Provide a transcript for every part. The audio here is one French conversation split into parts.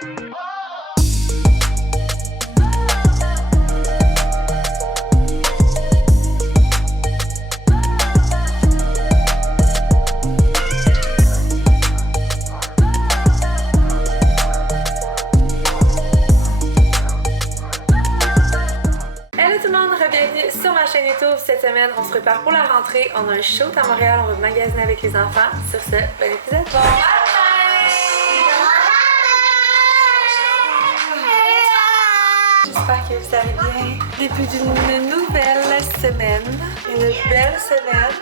Sur ma chaîne YouTube, cette semaine, on se prépare pour la rentrée. On a un shoot à Montréal, on va magasiner avec les enfants. Sur ce, bon épisode. Bon matin! J'espère que vous allez bien. Début d'une nouvelle semaine. Une belle semaine.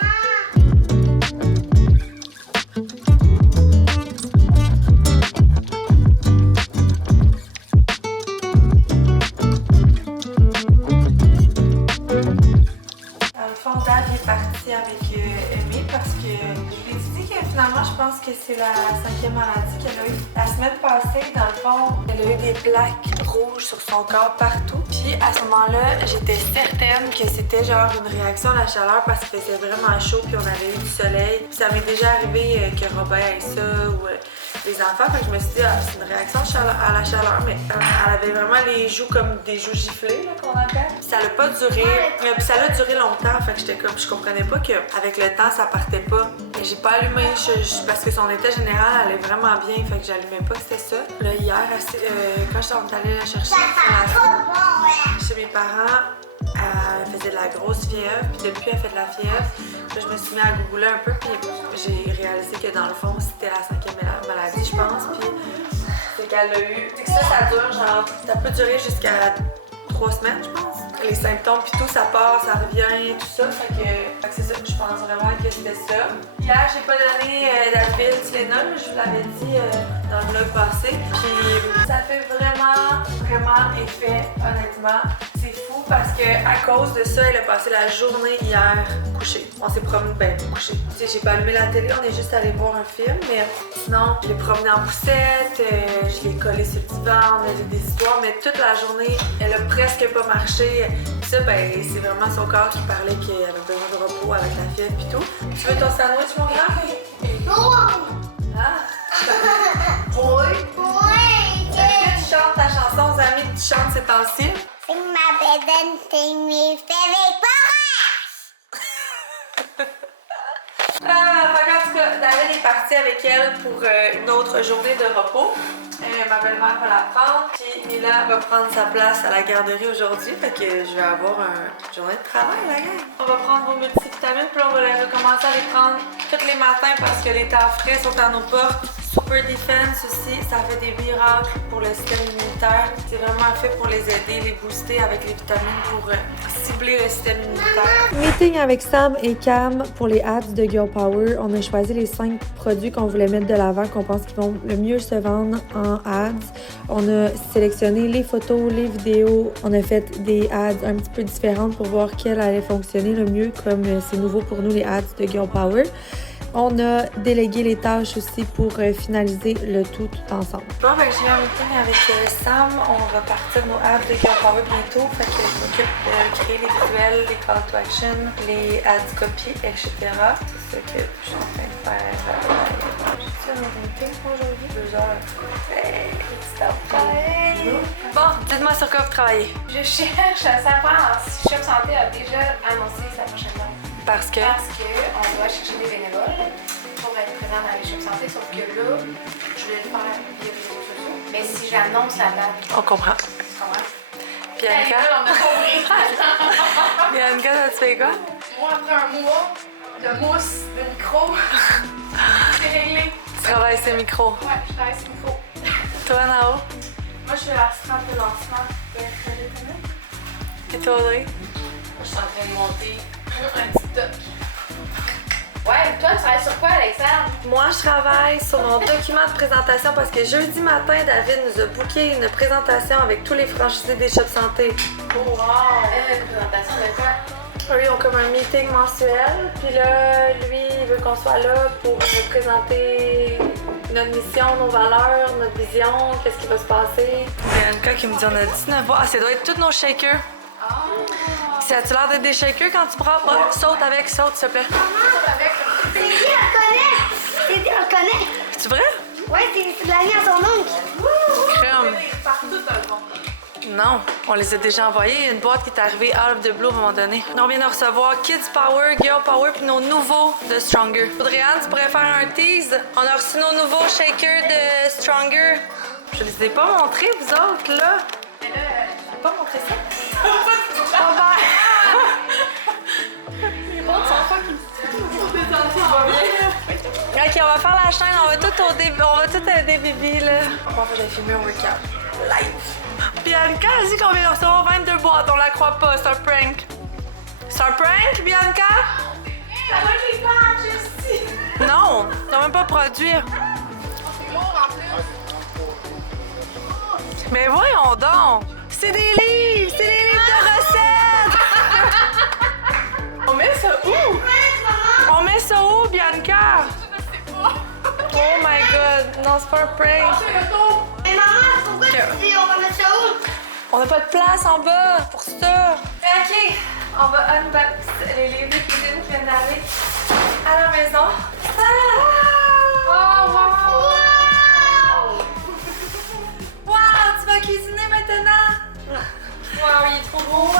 Avec Aimée parce que je lui ai dit que finalement je pense que c'est la 5e maladie qu'elle a eue. La semaine passée, dans le fond, elle a eu des plaques rouges sur son corps partout. Puis à ce moment-là, j'étais certaine que c'était genre une réaction à la chaleur parce qu'il faisait vraiment chaud puis on avait eu du soleil. Puis ça m'est déjà arrivé que Robert ait ça ou les enfants. Fait que je me suis dit, ah, c'est une réaction à la chaleur, mais elle avait vraiment les joues comme des joues giflées qu'on appelle. Puis ça n'a pas duré, puis ça a duré longtemps. Fait que j'étais comme, je comprenais pas qu'avec le temps ça partait pas. Et j'ai pas allumé parce que son état général allait vraiment bien, fait que j'allumais pas que c'était ça. Là hier, quand j'étais allée la chercher chez mes parents, elle faisait de la grosse fièvre, puis depuis elle fait de la fièvre. Là, je me suis mis à googler un peu, puis j'ai réalisé que dans le fond c'était la 5e maladie, je pense. Puis c'est qu'elle a eu, c'est que ça dure genre, ça peut durer jusqu'à 3 semaines, je pense. Les symptômes puis tout, ça part, ça revient, tout ça. Fait que c'est ça, je pense vraiment que c'était ça. Hier, j'ai pas donné d'Advil, Tylenol, je vous l'avais dit dans le vlog passé. Puis ça fait vraiment effet, honnêtement. C'est fou parce que à cause de ça, elle a passé la journée hier couchée. On s'est promené, couchée. Tu sais, j'ai pas allumé la télé, on est juste allé voir un film, mais sinon, je l'ai promenée en poussette, je l'ai collée sur le divan, on a eu des histoires, mais toute la journée, elle a presque pas marché. Ça, c'est vraiment son corps qui parlait qu'il avait besoin de repos avec la fièvre et tout. Tu veux ton sandwich, mon grand? Ah? Oui. Est-ce que tu chantes ta chanson aux amis que tu chantes ces temps-ci? C'est ma bédaine, c'est mes févriers. En tout cas, David est parti avec elle pour une autre journée de repos. Ma belle-mère va la prendre, puis Mila va prendre sa place à la garderie aujourd'hui, fait que je vais avoir une journée de travail, la gang. On va prendre vos multivitamines, puis on va recommencer à les prendre tous les matins parce que les temps frais sont à nos portes. Super Defense aussi, ça fait des miracles pour le système immunitaire. C'est vraiment fait pour les aider, les booster avec les vitamines pour cibler le système immunitaire. Meeting avec Sam et Cam pour les ads de Girl Power. On a choisi les 5 produits qu'on voulait mettre de l'avant, qu'on pense qu'ils vont le mieux se vendre en ads. On a sélectionné les photos, les vidéos. On a fait des ads un petit peu différentes pour voir quelles allaient fonctionner le mieux, comme c'est nouveau pour nous les ads de Girl Power. On a délégué les tâches aussi pour finaliser le tout ensemble. Bon, j'ai un meeting avec Sam. On va partir nos apps de Girl Power bientôt. Fait que je m'occupe de créer les visuels, les call to action, les ads copies, etc. C'est ça que je suis en train de faire. J'ai un meeting aujourd'hui, 2 heures. Hey, bon, dites-moi sur quoi vous travaillez. Je cherche à savoir si Shop Santé a déjà annoncé sa prochaine date. Parce qu'on doit chercher des bénévoles pour être présent dans les Shop Santé, sauf que là, je voulais le faire via les réseaux sociaux. Mais si j'annonce la date, on comprend. Tu comprends? Bianca, on a compris. Bianca, ça te fait quoi? Moi, après un mois de mousse, de micro, c'est réglé. Tu travailles ces micros? Ouais, je travaille ces micros. Toi, Nao? Moi, je suis l'assistante de lancement de Internet. Et toi, Audrey? Moi, je suis en train de monter un TikTok. Ouais, toi, tu travailles sur quoi, Alexandre? Moi, je travaille sur mon document de présentation parce que jeudi matin, David nous a booké une présentation avec tous les franchisés des Shop Santé. Oh, wow! Une présentation de quoi? Eux, ils ont comme un meeting mensuel. Puis là, lui, il veut qu'on soit là pour nous présenter notre mission, nos valeurs, notre vision, qu'est-ce qui va se passer. Il y a Bianca qui me dit on a 19 ans. Ah, ça doit être tous nos shakers. Ça a-tu l'air d'être des shakers quand tu prends? Oh, saute avec, saute s'il te plaît. C'est qui, on le connaît? C'est qui, on le connaît? C'est vrai? Ouais, c'est l'ami à son oncle. Crée Non, on les a déjà envoyés. Il y a une boîte qui est arrivée out of the blue à un moment donné. On vient de recevoir Kids Power, Girl Power puis nos nouveaux de Stronger. Audrey-Anne, tu pourrais faire un tease? On a reçu nos nouveaux shakers de Stronger. Je les ai pas montrés, vous autres, là. Mais là, Je vais pas montrer ça. Ok, on va faire la chaîne, on va tout aider Bibi là. Bon, j'ai filmé un workout live. Bianca a dit qu'on vient de recevoir 22 boîtes, on la croit pas, c'est un prank. C'est un prank, Bianca? ça va les patchs aussi! Non, t'as même pas produit. C'est lourd en plus! Mais voyons donc! C'est des livres! C'est des livres de recettes! On met ça où? On met ça où, Bianca? Oh my god, non, c'est pas un prank. Mais maman, pourquoi tu dis on va mettre ça où? On n'a pas de place en bas pour ça. Ok, on va unbox les livres de cuisine qui viennent d'arriver à la maison. Ah! Oh, wow! Wow, tu vas cuisiner maintenant? Wow, il est trop beau! Wow!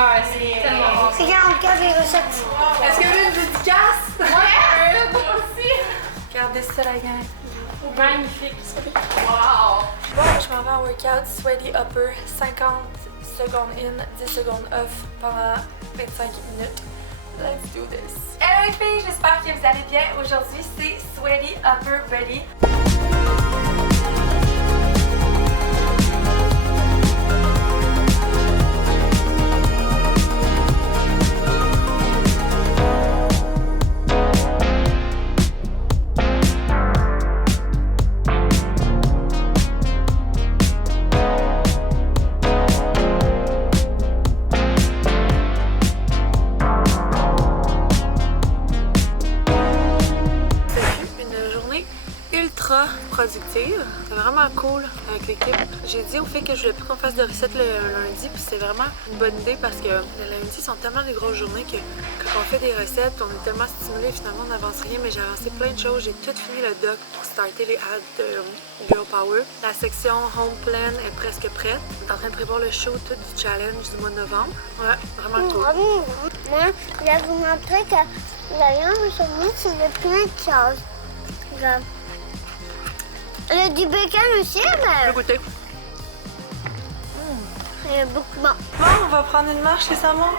Ah, c'est tellement bon. Regarde les recettes. Est-ce qu'il y a eu une dédicace? Ouais, moi aussi! Regardez ça, la gang. Magnifique! Wow! Bon, je m'en vais en workout Sweaty Upper, 50 secondes in, 10 secondes off pendant 25 minutes. Let's do this! Hello les filles, j'espère que vous allez bien. Aujourd'hui, c'est Sweaty Upper Body. Productive. C'est vraiment cool avec l'équipe. J'ai dit au fait que je voulais plus qu'on fasse de recettes le lundi, puis c'est vraiment une bonne idée parce que le lundi sont tellement des grosses journées que quand on fait des recettes, on est tellement stimulé, finalement on n'avance rien, mais j'ai avancé plein de choses. J'ai tout fini le doc pour starter les ads de Girl Power. La section Home Plan est presque prête. On est en train de prévoir le show tout du challenge du mois de novembre. Ouais, vraiment cool. Moi, je vais vous montrer que d'ailleurs, aujourd'hui, c'est plein de choses. Regarde. Il y a du bacon aussi, Je mais vais goûter. il y a beaucoup bon. Bon, on va prendre une marche, les saumons.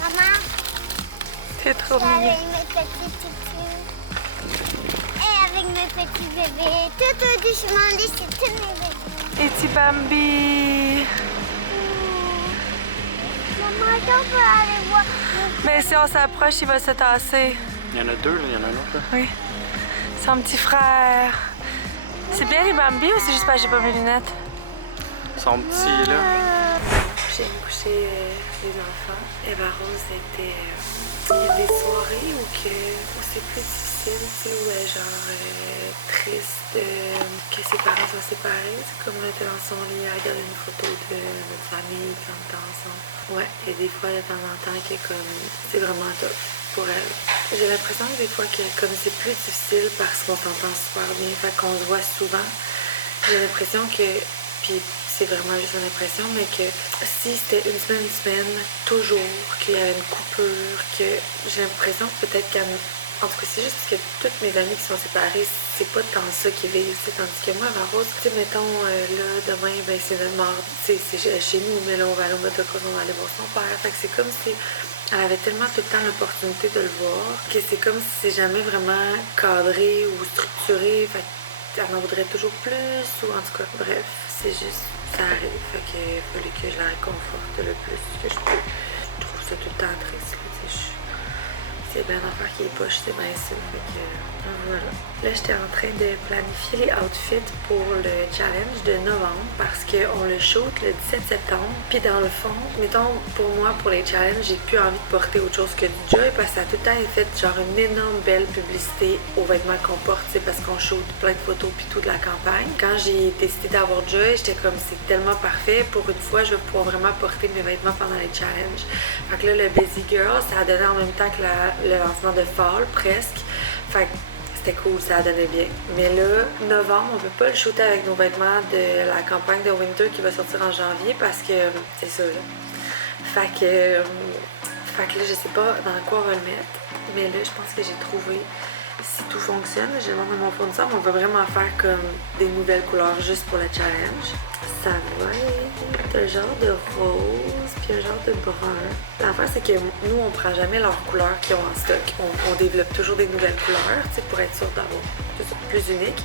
Maman, C'est trop je suis mignon. avec mes petits toutous. Et avec mes petits bébés. Tout doucement, c'est tous mes bébés. Et petit Bambi. Maman, on peut aller voir. Mais si on s'approche, il va se tasser. Il y en a deux, là. Il y en a un autre, là. Oui. Son petit frère. C'est bien les Bambi ou c'est juste parce que j'ai pas mes lunettes? Ils sont petits, là. J'ai couché les enfants. Eva Rose était... il y a des soirées où c'est plus difficile, tu sais, où elle est genre triste, que ses parents sont séparés. C'est comme on était dans son lit à regarder une photo de notre famille quand on était ensemble. Ouais, et des fois, de temps en temps, que comme c'est vraiment top pour elle. J'ai l'impression que des fois que comme c'est plus difficile parce qu'on s'entend super bien, fait qu'on se voit souvent, j'ai l'impression que, puis c'est vraiment juste une impression, mais que si c'était une semaine, toujours, qu'il y avait une coupure, que j'ai l'impression que peut-être en tout cas, c'est juste parce que toutes mes amies qui sont séparées, c'est pas tant ça qu'ils vivent. Tandis que moi, ma Rose, tu sais, mettons, là, demain, ben, c'est notre mardi, c'est chez nous, mais là, on va aller au motocross, on va aller voir son père. Fait que c'est comme si elle avait tellement tout le temps l'opportunité de le voir que c'est comme si c'est jamais vraiment cadré ou structuré. Fait qu'elle en voudrait toujours plus, ou en tout cas, bref, c'est juste, ça arrive. Fait qu'il fallait que je la réconforte le plus que je peux. Je trouve ça tout le temps triste, là, tu sais. C'est bien d'en faire qui est poche, c'est bien ça. Fait que voilà. Là, j'étais en train de planifier les outfits pour le challenge de novembre parce qu'on le shoot le 17 septembre. Puis dans le fond, mettons, pour moi, pour les challenges, j'ai plus envie de porter autre chose que du Joy parce que ça a tout le temps fait genre une énorme belle publicité aux vêtements qu'on porte, parce qu'on shoot plein de photos puis tout de la campagne. Quand j'ai décidé d'avoir Joy, j'étais comme c'est tellement parfait. Pour une fois, je vais pouvoir vraiment porter mes vêtements pendant les challenges. Fait que là, le Busy Girl, ça a donné en même temps que le lancement de Fall, presque. Fait que c'était cool, ça donnait bien. Mais là, novembre, on peut pas le shooter avec nos vêtements de la campagne de Winter qui va sortir en janvier parce que c'est ça là. Fait que là, je sais pas dans quoi on va le mettre. Mais là, je pense que j'ai trouvé, si tout fonctionne, j'ai demandé à mon fournisseur, on va vraiment faire comme des nouvelles couleurs juste pour le challenge. Ça va être un genre de rose puis un genre de brun. L'affaire, c'est que nous, on prend jamais leurs couleurs qu'ils ont en stock. On développe toujours des nouvelles couleurs, tu sais, pour être sûr d'avoir plus unique.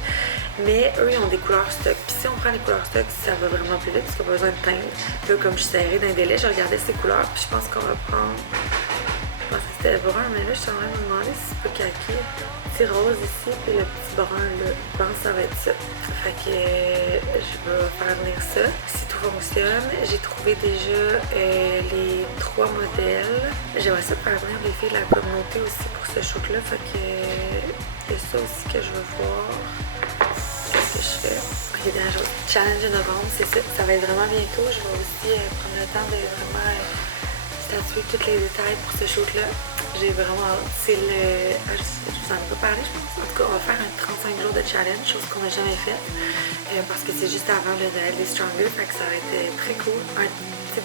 Mais eux, ils ont des couleurs stock. Puis si on prend les couleurs stock, ça va vraiment plus vite parce qu'on a besoin de teindre. Là, comme je suis serrée d'un délai, je regardais ces couleurs puis je pense qu'on va prendre... Je pensais que c'était brun, mais là, je suis en train de me demander si c'est pas kaki. Petit rose ici, puis le petit brun là. Je pense que ça va être ça. Fait que je vais faire venir ça. Si tout fonctionne, j'ai trouvé déjà les 3 modèles. J'aimerais ça faire venir les filles de la communauté aussi pour ce shoot-là. Fait que c'est ça aussi que je veux voir. Qu'est-ce que je fais? Ok, bien, challenge de novembre, c'est ça. Ça va être vraiment bientôt. Je vais aussi prendre le temps de vraiment... statuer tous les détails pour ce shoot-là. J'ai vraiment hâte. C'est le... je vous en ai pas parlé, je pense. En tout cas, on va faire un 35 jours de challenge, chose qu'on n'a jamais faite. Parce que c'est juste avant le Noël des Stronger, fait que ça va être très cool.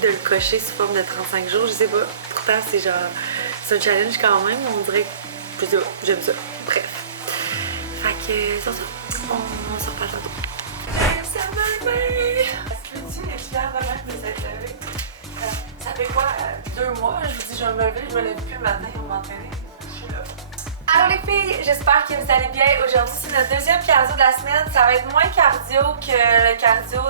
De le cocher sous forme de 35 jours, je sais pas. Pourtant, c'est genre... c'est un challenge quand même, on dirait que... je sais pas, j'aime ça. Bref. Fait que, sur ça, on se reparle tantôt. Est-ce que tu es fière de même de s'être levée? Ça fait quoi? 2 mois, je vous dis je vais me lever, je me lève plus le matin pour m'entraîner. Je suis là. Allô les filles, j'espère que vous allez bien. Aujourd'hui c'est notre deuxième cardio de la semaine. Ça va être moins cardio que le cardio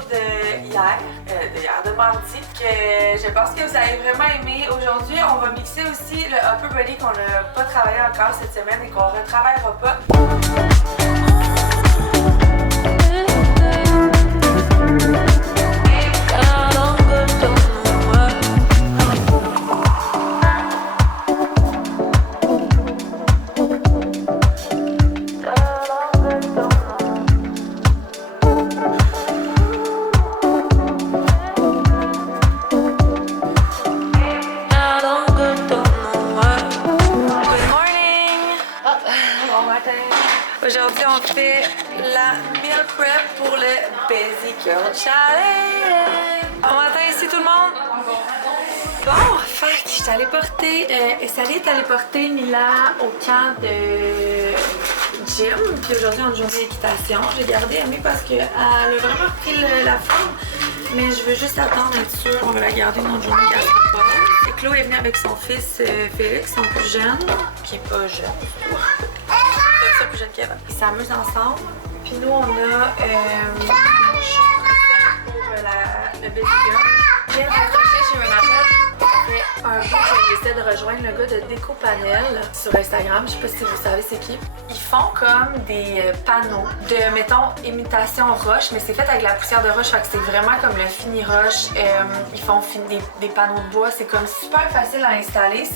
de mardi, que je pense que vous allez vraiment aimer. Aujourd'hui, on va mixer aussi le upper body qu'on n'a pas travaillé encore cette semaine et qu'on ne retravaillera pas. Aujourd'hui, on fait la meal prep pour le Busy Girl Challenge. Bon matin ici tout le monde. Bon, fait que je suis allée porter, Sally est allée porter Mila au camp de gym. Puis aujourd'hui, on a une journée d'équitation. J'ai gardé Amy parce qu'elle a vraiment pris la forme. Mais je veux juste attendre d'être sûre. On va la garder dans une journée qu'elle sera pas. Et Chloé est venue avec son fils Félix, son plus jeune, qui est pas jeune. Plus jeune qu'Eva. Ils s'amusent ensemble. Puis nous, on a pour le Busy Girl. Je viens de raccrocher, j'ai eu un appel. Ça fait un jour que j'essaie de rejoindre le gars de Déco Panel sur Instagram. Je sais pas si vous savez c'est qui. Ils font comme des panneaux de, mettons, imitation roche, mais c'est fait avec la poussière de roche. Fait que c'est vraiment comme le fini roche. Ils font des panneaux de bois. C'est comme super facile à installer.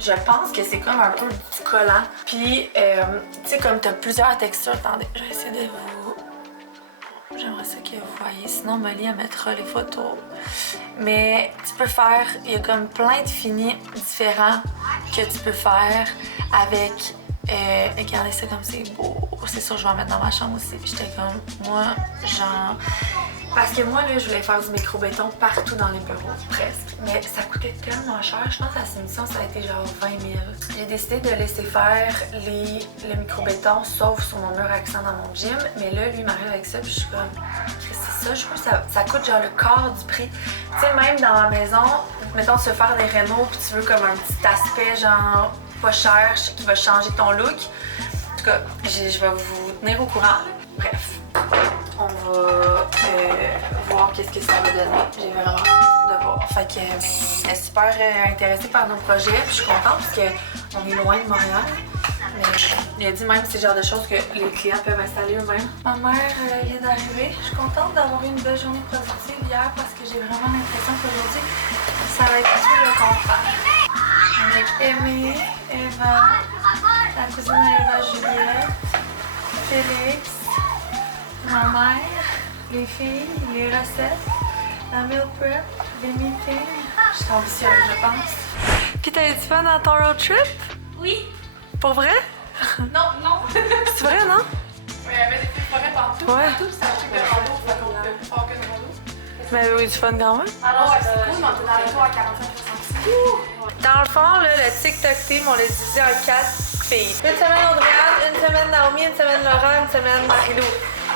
Je pense que c'est comme un peu du collant. Puis, tu sais, comme t'as plusieurs textures. Attendez, je vais essayer de vous... J'aimerais ça que vous voyez. Sinon, Molly, elle mettra les photos. Mais tu peux faire... Il y a comme plein de finis différents que tu peux faire avec... regardez ça comme c'est beau. C'est sûr, je vais en mettre dans ma chambre aussi. Puis j'étais comme, moi, genre... Parce que moi, là, je voulais faire du micro-béton partout dans les bureaux, presque. Mais ça coûtait tellement cher. Je pense que la soumission, ça a été genre 20 000. J'ai décidé de laisser faire le micro-béton, sauf sur mon mur accent dans mon gym. Mais là, lui, il m'arrive avec ça, puis je suis comme, c'est ça, je pense que ça coûte genre le quart du prix. Tu sais, même dans ma maison, mettons, se faire des rénaux, puis tu veux comme un petit aspect, genre, pas cher, qui va changer ton look. En tout cas, je vais vous tenir au courant. Bref. On va voir qu'est-ce que ça va donner. J'ai vraiment hâte de voir. Fait que elle est super intéressée par nos projets. Puis je suis contente parce qu'on est loin de Montréal. Mais il a dit même c'est le genre de choses que les clients peuvent installer eux-mêmes. Ma mère vient d'arriver. Je suis contente d'avoir eu une belle journée productive hier parce que j'ai vraiment l'impression qu'aujourd'hui, ça va être tout le contraire. Avec Aimée, Eva, la cousine Eva Juliette, Félix, ma mère, les filles, les recettes, la meal prep, les meetings. Je suis ambitieuse, je pense. Puis t'as eu du fun dans ton road trip? Oui. Pour vrai? Non, non. C'est vrai? tout Ouais. partout, puis c'est un truc de rando, fait qu'on peut plus faire que de rando. Mais oui, du fun quand même. Alors, ouais, c'est cool, mais on était dans les toits à 45-66. Dans le fond, là, le TikTok team, on l'a divisé en 4 filles. Une semaine Audrey-Anne, une semaine Naomi, une semaine Laura, une semaine Marie-Lou.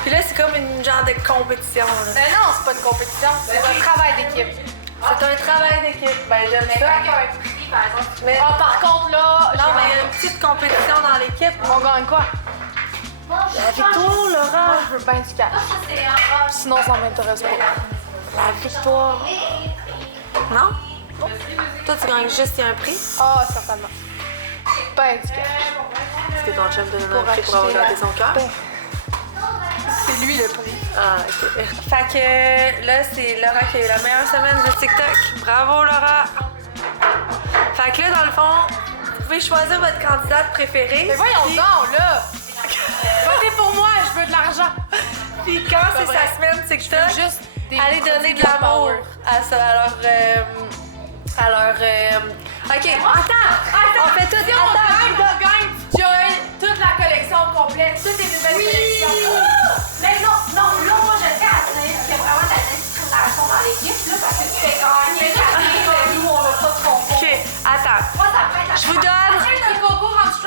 Puis là, c'est comme une genre de compétition. Là. Mais non, c'est pas une compétition, c'est un travail d'équipe. C'est un travail d'équipe. Ben, j'aime Mais ça. quand il y a un prix, par exemple. Mais, Ah, par contre, là, non, mais il y a une petite compétition dans l'équipe. on gagne quoi? La victoire, Laura. Moi, je veux bien du cash. Sinon, ça m'intéresse pas. La victoire. Non? Toi, tu gagnes juste un prix? Ah, certainement. Ben du cash. Est-ce que ton chum te donne un Pour prix pour avoir acheter gardé la- son cœur? Ben, c'est lui le prix. Ah, ok. Fait que là, c'est Laura qui a eu la meilleure semaine de TikTok. Bravo, Laura! Fait que là, dans le fond, vous pouvez choisir votre candidate préférée. Mais voyons Puis- donc, là! Votez pour moi, je veux de l'argent! Puis quand c'est vrai. sa semaine TikTok, Juste des allez donner de l'amour à ça. Alors, ok, attends! On fait tout. Si on gagne Joy, toute la collection complète, toutes les nouvelles collections. Mais non, là, moi, je tiens à dire qu'il y a vraiment de la discrimination dans l'équipe, là, parce que tu fais gagner la nous, on n'a pas de concours. Ok, attends. Moi, ça peut être Je vous donne.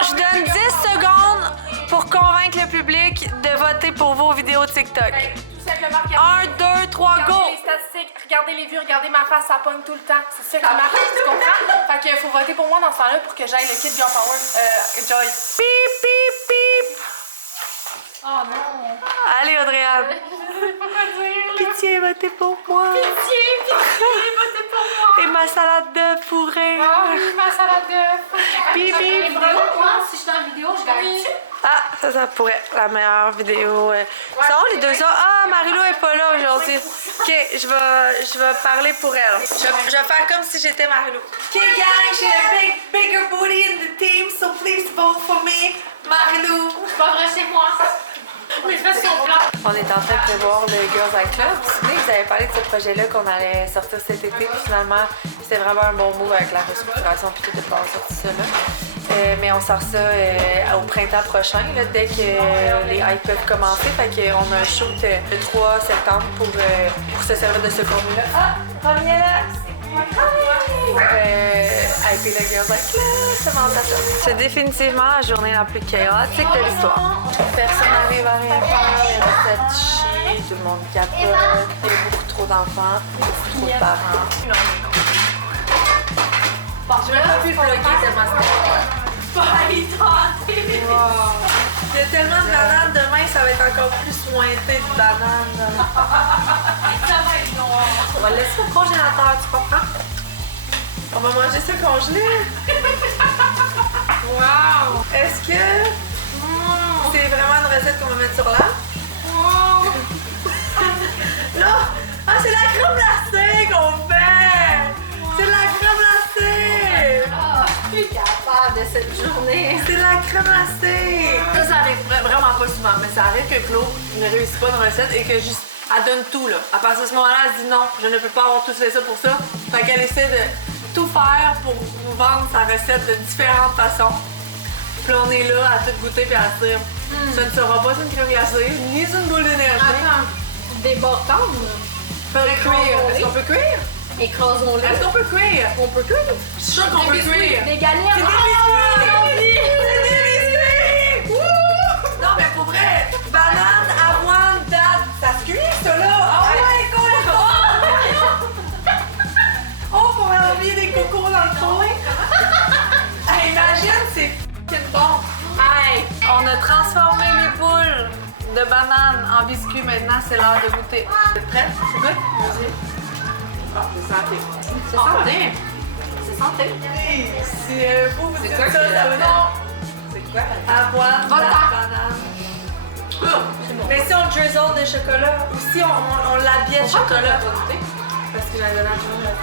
Je donne 10 secondes pour convaincre le public de voter pour vos vidéos TikTok. Tout simplement, regardez. 1, 2, 3, go! Regardez les statistiques, regardez les vues, regardez ma face, ça pogne tout le temps. C'est ça qui marche, tu comprends? Fait qu'il faut voter pour moi dans ce temps-là pour que j'aille le kit Girl Power. Joy. Pip, pip, pip! Oh non! Allez, Audrey-Anne. Pourquoi dire? Pitié, votez pour moi. Pitié, votez pour moi! Et ma salade de fourré. Ah oui, ma salade d'œuf! Pip, pip. Moi, si je suis dans la vidéo, je gagne-tu? Ah, ça pourrait. La meilleure vidéo. Ça va, les deux autres? Ah, Marie-Lou est pas là aujourd'hui. Ok, je vais parler pour elle. Je vais faire comme si j'étais Marie-Lou. Ok, gang, j'ai a bigger booty in the team, so please vote for me, Marie-Lou. C'est pas vrai, c'est moi. Mes fesses sont plates! On est en train de prévoir le Girls Eye Club. Vous vous souvenez, vous avez parlé de ce projet-là qu'on allait sortir cet été, puis finalement, c'était vraiment un bon move avec la restructuration, puis tout est passé sur tout ça là. Mais on sort ça au printemps prochain, là, dès que les hypes peuvent commencer. Fait qu'on a un shoot le 3 septembre pour se servir de ce contenu-là. Ah, premier là! Pour hyper le Girls Eye Club, comment ça se passe? C'est définitivement la journée la plus chaotique de l'histoire. Personne n'arrive à rien faire, les recettes chient, tout le monde capote, il y a beaucoup trop d'enfants, beaucoup trop de parents. Je vais pas plus bloquer tellement c'était. Pas y tenter. Wow. Il y a tellement de bananes, demain ça va être encore plus sointé de bananes. Ça va être noir. On va le laisser au congélateur, tu comprends? On va manger ça congelé. Wow! Est-ce que c'est vraiment une recette qu'on va mettre sur là? Là! Ah, c'est la crème glacée qu'on fait! C'est de la crème glacée! Je suis capable de cette journée. C'est de la crème glacée! Ça arrive vraiment pas souvent, mais ça arrive que Claude ne réussit pas une recette et que juste elle donne tout là. À partir de ce moment-là, elle se dit non, je ne peux pas avoir tout fait ça pour ça. Fait qu'elle essaie de tout faire pour nous vendre sa recette de différentes façons. Puis là, on est là à tout goûter puis à se dire ça ne sera pas une crème glacée, ni une boule d'énergie. Attends, des bâtons. Faudrait cuire. Est-ce qu'on peut cuire? Écrasons-les. Est-ce qu'on peut cuire? On peut cuire. Je suis sûre qu'on peut cuire. Des galettes. C'est des biscuits! C'est des biscuits! Wouh! Non, mais pour vrai, banane, avoine, date, ça se cuit, ça là! Ah ouais, cool! Oh, pour avoir oublié des cocos dans le fond! Hey, imagine, c'est f***ing bon! Hey, on a transformé les boules de banane en biscuits. Maintenant, c'est l'heure de goûter. T'es prête? Tu goûtes? Vas-y. Ah, c'est santé. C'est santé. C'est santé. Si vous vous dites ça, quoi ça que veut dire... C'est quoi? Avoine, banane. Mais si on drizzle de chocolat, ou si on l'habille de chocolat. Parce que j'avais donné à tout le monde.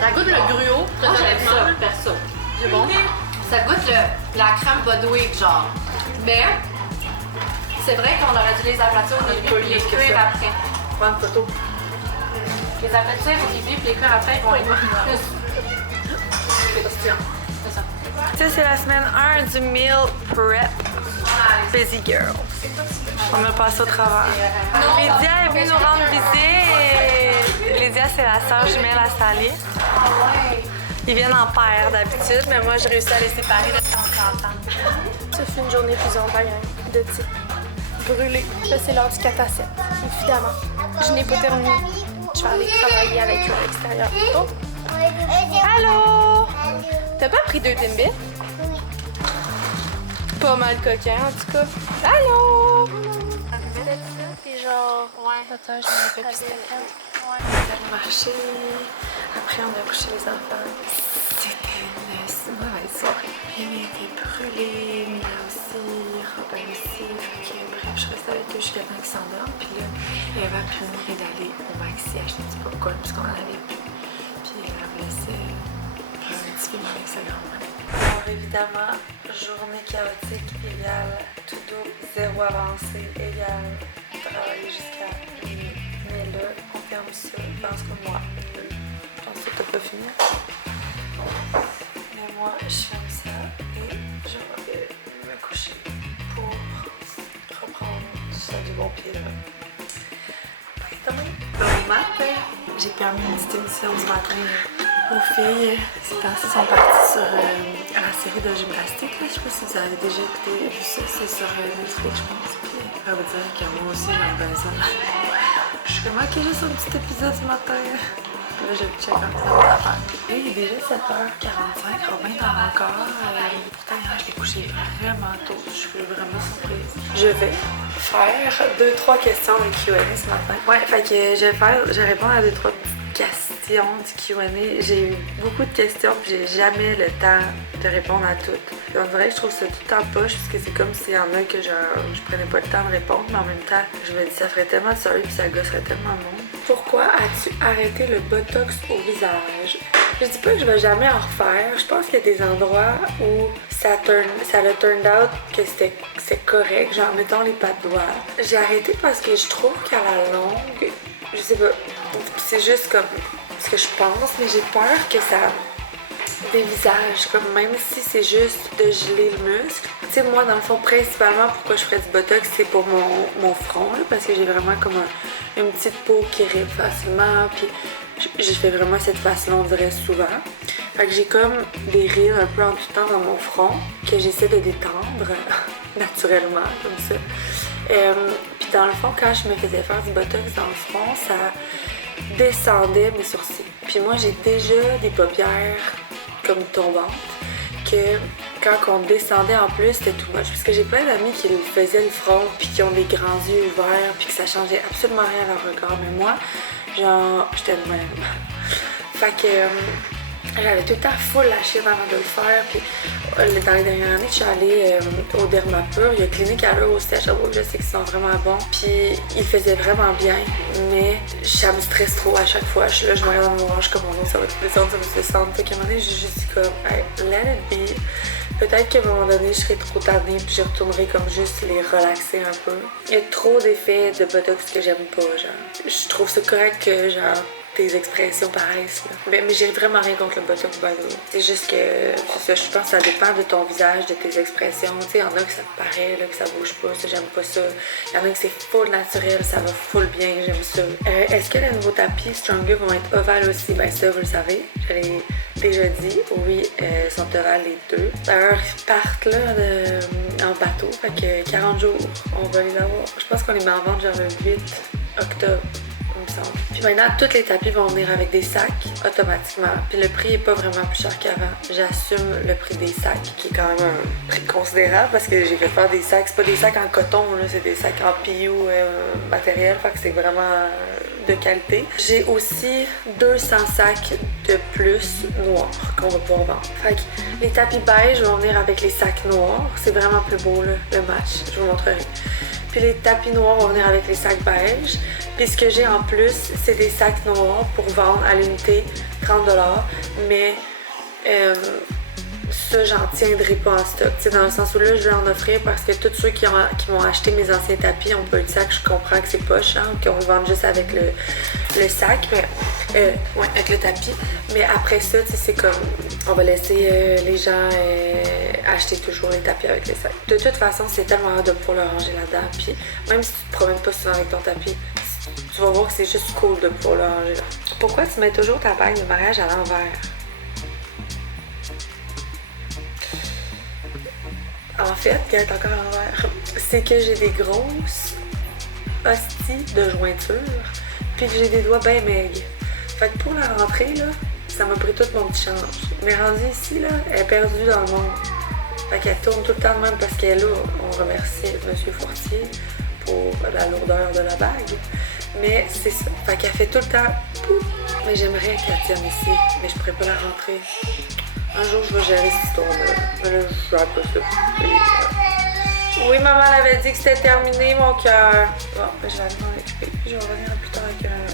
Ça goûte le gruau, très honnêtement. perso. C'est bon. Ça goûte la crème Bodwick, genre. Mais c'est vrai qu'on aurait dû les aplatir au début et les cuire après. Prends une photo. Les aplatir au début et les cuire après pour être plus. Question. C'est ça. Ça, c'est la semaine 1 du meal prep Busy Girl. On a passé au travers. Lydia est venue nous rendre visite. Lydia, c'est la sœur jumelle à Sally. Ils viennent en paire d'habitude, mais moi, j'ai réussi à les séparer de temps en temps. Ça fait une journée épuisante, la gang, de type brûlé. Là, c'est l'heure du 4 à 7, évidemment. Je n'ai pas terminé. Je vais aller travailler avec eux à l'extérieur. Oh! Allô? T'as pas pris 2 Timbits? Oui. Pas mal coquin, en tout cas. Allô? Puis genre, ouais. Attends, je me rappelle plus c'était quand. On est allé marcher. Après, on a couché les enfants. C'était une mauvaise soirée. Amy était brûlée, Mia aussi, Robin aussi. Bref, je restais avec eux jusqu'à temps qu'ils s'endorment. Puis là, Eva puis moi, est d'aller au Maxi acheter du popcorn puisqu'on en avait plus. Puis elle me laissait faire un petit film avec sa grand-mère. Alors évidemment, journée chaotique égale tout doux, zéro avancé égale travailler jusqu'à minuit. Mais là, on ferme ça. Je pense que moi, je pense que t'as pas fini. Mais moi, je ferme ça et je vais me coucher pour reprendre ça du bon pied là. Bye demain. Bon matin. J'ai permis une petite émission du matin aux filles. Ces temps-ci sont parties sur la série de gymnastique. Là. Je sais pas si vous avez déjà écouté ça. C'est sur Netflix, je pense. Puis, je vais vous dire que moi aussi, j'aime bien ça. Je suis comme, ok, juste un petit épisode ce matin. Là, j'ai checké un peu ça affaire. Et il est déjà 7h45, Robin dort encore. Pourtant, hier, je l'ai couché vraiment tôt. Je suis vraiment surprise. Je vais faire 2-3 questions de Q&A ce matin. Ouais, fait que je réponds à 2-3 petites questions du Q&A. J'ai eu beaucoup de questions puis j'ai jamais le temps de répondre à toutes. Et on dirait que je trouve ça tout le temps poche parce que c'est comme s'il y en a que genre, je prenais pas le temps de répondre, mais en même temps, je me dis ça ferait tellement de sérieux puis ça gosserait tellement de monde. Pourquoi as-tu arrêté le botox au visage? Je dis pas que je vais jamais en refaire. Je pense qu'il y a des endroits où ça l'a turned out que c'est correct. Genre, mettons les pattes doigts. J'ai arrêté parce que je trouve qu'à la longue, je sais pas, c'est juste comme ce que je pense, mais j'ai peur que ça dévisage, comme même si c'est juste de geler le muscle. Tu sais, moi, dans le fond, principalement, pourquoi je ferais du botox, c'est pour mon front, là, parce que j'ai vraiment comme une petite peau qui ride facilement, puis j'ai fait vraiment cette face-là, on dirait souvent. Fait que j'ai comme des rides un peu en tout temps dans mon front, que j'essaie de détendre naturellement, comme ça. Puis dans le fond, quand je me faisais faire du botox dans le front, ça descendait mes sourcils. Puis moi, j'ai déjà des paupières comme tombantes, que quand on descendait en plus, c'était tout moche. Parce que j'ai plein d'amis qui faisaient le front, puis qui ont des grands yeux ouverts, puis que ça changeait absolument rien à leur regard. Mais moi, genre, j'étais de même. Fait que j'avais tout le temps full lâché avant de le faire. Puis dans les dernières années, je suis allée au Dermapur. Il y a Clinique à l'heure aussi à Sherbrooke, je sais qu'ils sont vraiment bons. Puis ils faisaient vraiment bien, mais ça me stresse trop à chaque fois. Je suis là, je me regarde dans mon miroir, je suis comme oh non, ça va tout descendre, ça va tout descendre. Fait qu'à un moment donné, j'ai juste dit comme hey, let it be. Peut-être qu'à un moment donné, je serai trop tannée puis je retournerai comme juste les relaxer un peu. Il y a trop d'effets de botox que j'aime pas, genre. Je trouve ça correct que genre tes expressions paraissent là. Mais j'ai vraiment rien contre le botox, by the way. C'est juste que c'est ça, je pense que ça dépend de ton visage, de tes expressions. Tu sais, il y en a que ça te paraît, là, que ça bouge pas, ça j'aime pas ça. Il y en a que c'est full naturel, ça va full bien, j'aime ça. Est-ce que les nouveaux tapis Stronger vont être ovales aussi? Ben ça, vous le savez, je l'ai déjà dit. Oui, sont ovales les deux. D'ailleurs, ils partent là en bateau, fait que 40 jours, on va les avoir. Je pense qu'on les met en vente genre le 8 octobre. Puis maintenant, tous les tapis vont venir avec des sacs automatiquement. Puis le prix est pas vraiment plus cher qu'avant. J'assume le prix des sacs, qui est quand même un prix considérable parce que j'ai fait faire des sacs. C'est pas des sacs en coton, là, c'est des sacs en PU matériel. Fait que c'est vraiment de qualité. J'ai aussi 200 sacs de plus noirs qu'on va pouvoir vendre. Fait que les tapis beige vont venir avec les sacs noirs. C'est vraiment plus beau là, le match. Je vous montrerai. Puis les tapis noirs vont venir avec les sacs beige. Puis ce que j'ai en plus, c'est des sacs noirs pour vendre à l'unité 30$. Mais ça, j'en tiendrai pas en stock. T'sais, dans le sens où là, je vais en offrir parce que tous ceux qui vont acheter mes anciens tapis ont pas eu de sac. Je comprends que c'est poche, hein, qu'on le vende juste avec le sac, mais ouais, avec le tapis. Mais après ça, c'est comme, on va laisser les gens acheter toujours les tapis avec les sacs. De toute façon, c'est tellement rare de pouvoir le ranger là-dedans. Puis même si tu te promènes pas souvent avec ton tapis, tu vas voir que c'est juste cool de pouvoir le ranger là. Pourquoi tu mets toujours ta bague de mariage à l'envers? En fait, elle est encore à l'envers. C'est que j'ai des grosses hosties de jointure, puis que j'ai des doigts bien maigres. Fait que pour la rentrée, là, ça m'a pris tout mon petit change. Mais rendue ici, là, elle est perdue dans le monde. Fait qu'elle tourne tout le temps de même parce qu'elle, là, on remercie M. Fortier pour la lourdeur de la bague. Mais c'est ça. Fait qu'elle fait tout le temps pouf. Mais j'aimerais qu'elle tienne ici, mais je pourrais pas la rentrer. Un jour, je vais gérer cette histoire-là. Mais là, je gère pas ça. Oui, maman elle avait dit que c'était terminé, mon cœur. Bon, ben, je vais aller m'en occuper. Puis je vais revenir plus tard avec un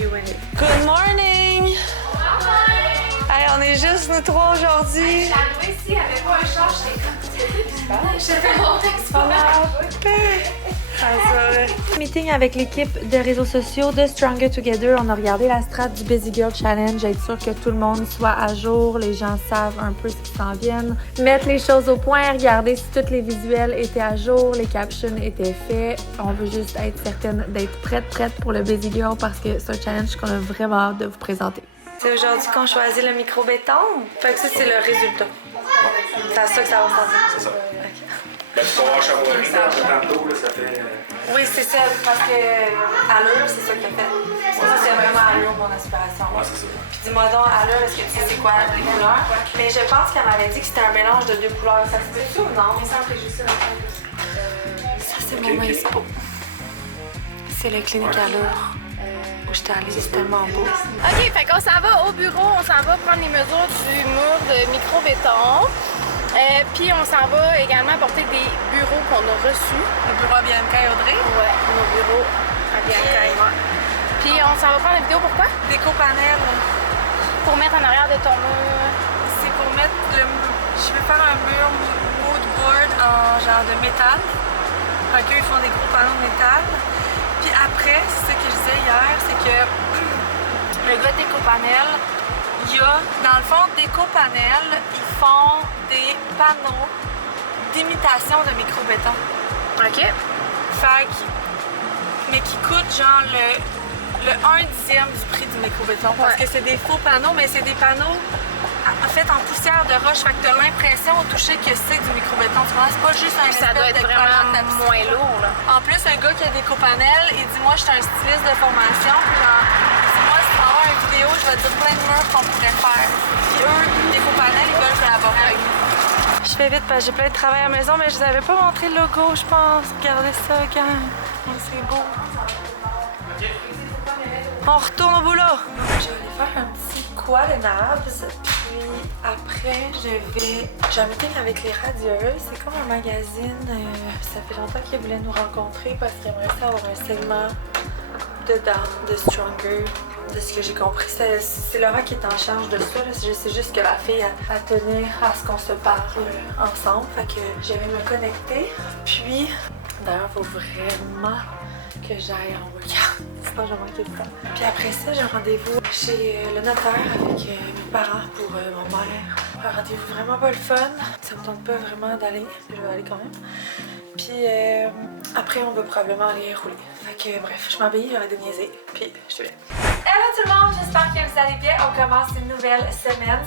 Q&A. Good morning! Hey, on est juste nous trois aujourd'hui. La loi ici, elle avait pas un char, j'étais fait mon Meeting avec l'équipe de réseaux sociaux de Stronger Together. On a regardé la strat du Busy Girl Challenge, être sûr que tout le monde soit à jour, les gens savent un peu ce qui s'en viennent. Mettre les choses au point, regarder si tous les visuels étaient à jour, les captions étaient faits. On veut juste être certaine d'être prête pour le Busy Girl parce que c'est un challenge qu'on a vraiment hâte de vous présenter. C'est aujourd'hui qu'on choisit le micro-béton. Fait que ça, c'est le résultat. C'est à ça que ça va ressembler. C'est ça. Okay. Ben, tu vas avoir chamois, tantôt, ça fait... Oui, c'est ça, parce que Allure, c'est ça qu'il a fait. Ça, c'est vraiment Allure, mon inspiration. Ouais, c'est ça. Puis dis-moi donc, Allure, est-ce que tu sais c'est quoi les couleurs? Mais je pense qu'elle m'avait dit que c'était un mélange de deux couleurs. Ça se fait-tu ou non? Ça, c'est mon inspo. C'est le clinique Allure où j'étais allée, c'est tellement beau. OK, fait qu'on s'en va au bureau, on s'en va prendre les mesures du mur de micro-béton. Puis on s'en va également porter des bureaux qu'on a reçus. Le bureau à Bianca et Audrey? Ouais, nos bureaux à Bianca et moi. Puis on s'en va prendre la vidéo, pourquoi? Déco-panel. Pour mettre en arrière de ton mur. C'est pour mettre le... Je vais faire un mur mood board en genre de métal. Fait qu'eux, ils font des gros panneaux de métal. Puis après, c'est ce que je disais hier, c'est que le gars de Déco-panel, il y a, dans le fond, Déco-panel, ils font des panneaux d'imitation de micro-béton. OK. Fait que, mais qui coûtent genre le 1/10 du prix du micro-béton. Parce que c'est des faux panneaux, mais c'est des panneaux faits en poussière de roche. Fait que t'as l'impression au toucher que c'est du micro-béton. Tu vois, c'est pas juste un Ça doit être vraiment moins lourd, là. En plus, un gars qui a des Déco-panel, il dit, moi, je suis un styliste de formation. Puis genre, dis-moi, si tu vas avoir une vidéo, je vais te dire plein de murs qu'on pourrait faire. Puis eux, Déco-panel, ils veulent collaborer avec nous. Je fais vite parce que j'ai plein de travail à la maison, mais je vous avais pas montré le logo, je pense. Regardez ça, gang. Oh, c'est beau. On retourne au boulot. Je vais aller faire un petit quad and abs. Puis après, j'ai un meeting avec les radieuses. C'est comme un magazine. Ça fait longtemps qu'ils voulaient nous rencontrer parce qu'ils aimeraient avoir un segment dedans de Stronger. De ce que j'ai compris, c'est Laura qui est en charge de ça. C'est juste que la fille a tenu à ce qu'on se parle ensemble. Fait que je vais me connecter. Puis, d'ailleurs, il faut vraiment que j'aille en workout. Sinon, je vais manquer de temps. Puis après ça, j'ai un rendez-vous chez le notaire avec mes parents pour ma mère. Un rendez-vous vraiment pas le fun. Ça me tente pas vraiment d'aller. Je vais aller quand même. Puis après, on va probablement aller rouler. Fait que bref, je m'habille, j'arrête de niaiser. Puis je te laisse. Hello tout le monde, j'espère que vous allez bien. On commence une nouvelle semaine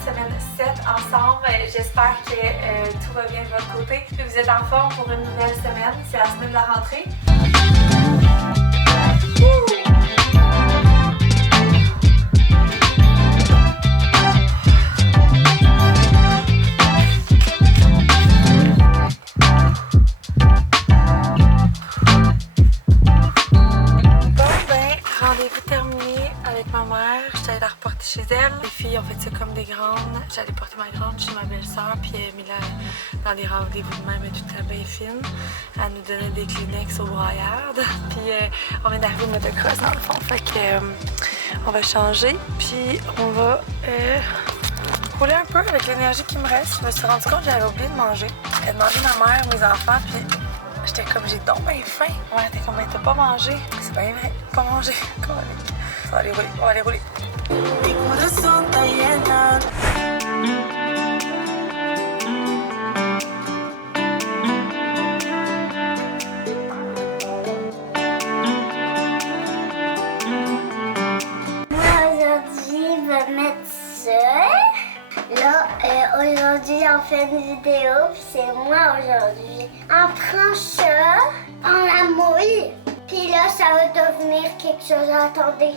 7 ensemble. J'espère que tout va bien de votre côté. Que vous êtes en forme pour une nouvelle semaine. C'est la semaine de la rentrée. Rendez-vous terminé avec ma mère. J'étais allée la reporter chez elle. Les filles ont fait ça comme des grandes. J'allais porter ma grande chez ma belle-sœur, puis elle a mis là dans des rendez-vous de même, elle est toute bien fine. Elle nous donnait des Kleenex au broyardes. Puis on vient d'arriver de motocross dans le fond. Fait que on va changer, puis on va rouler un peu avec l'énergie qui me reste. Je me suis rendu compte que j'avais oublié de manger. J'avais demandé ma mère, mes enfants, puis j'étais comme, j'ai donc bien faim. Ouais, t'es comme, t'as pas mangé. C'est bien vrai, pas mangé. On va aller rouler, on va aller rouler. Aujourd'hui, on fait une vidéo, puis c'est moi aujourd'hui. On prend ça, on la mouille, puis là, ça va devenir quelque chose. Attendez.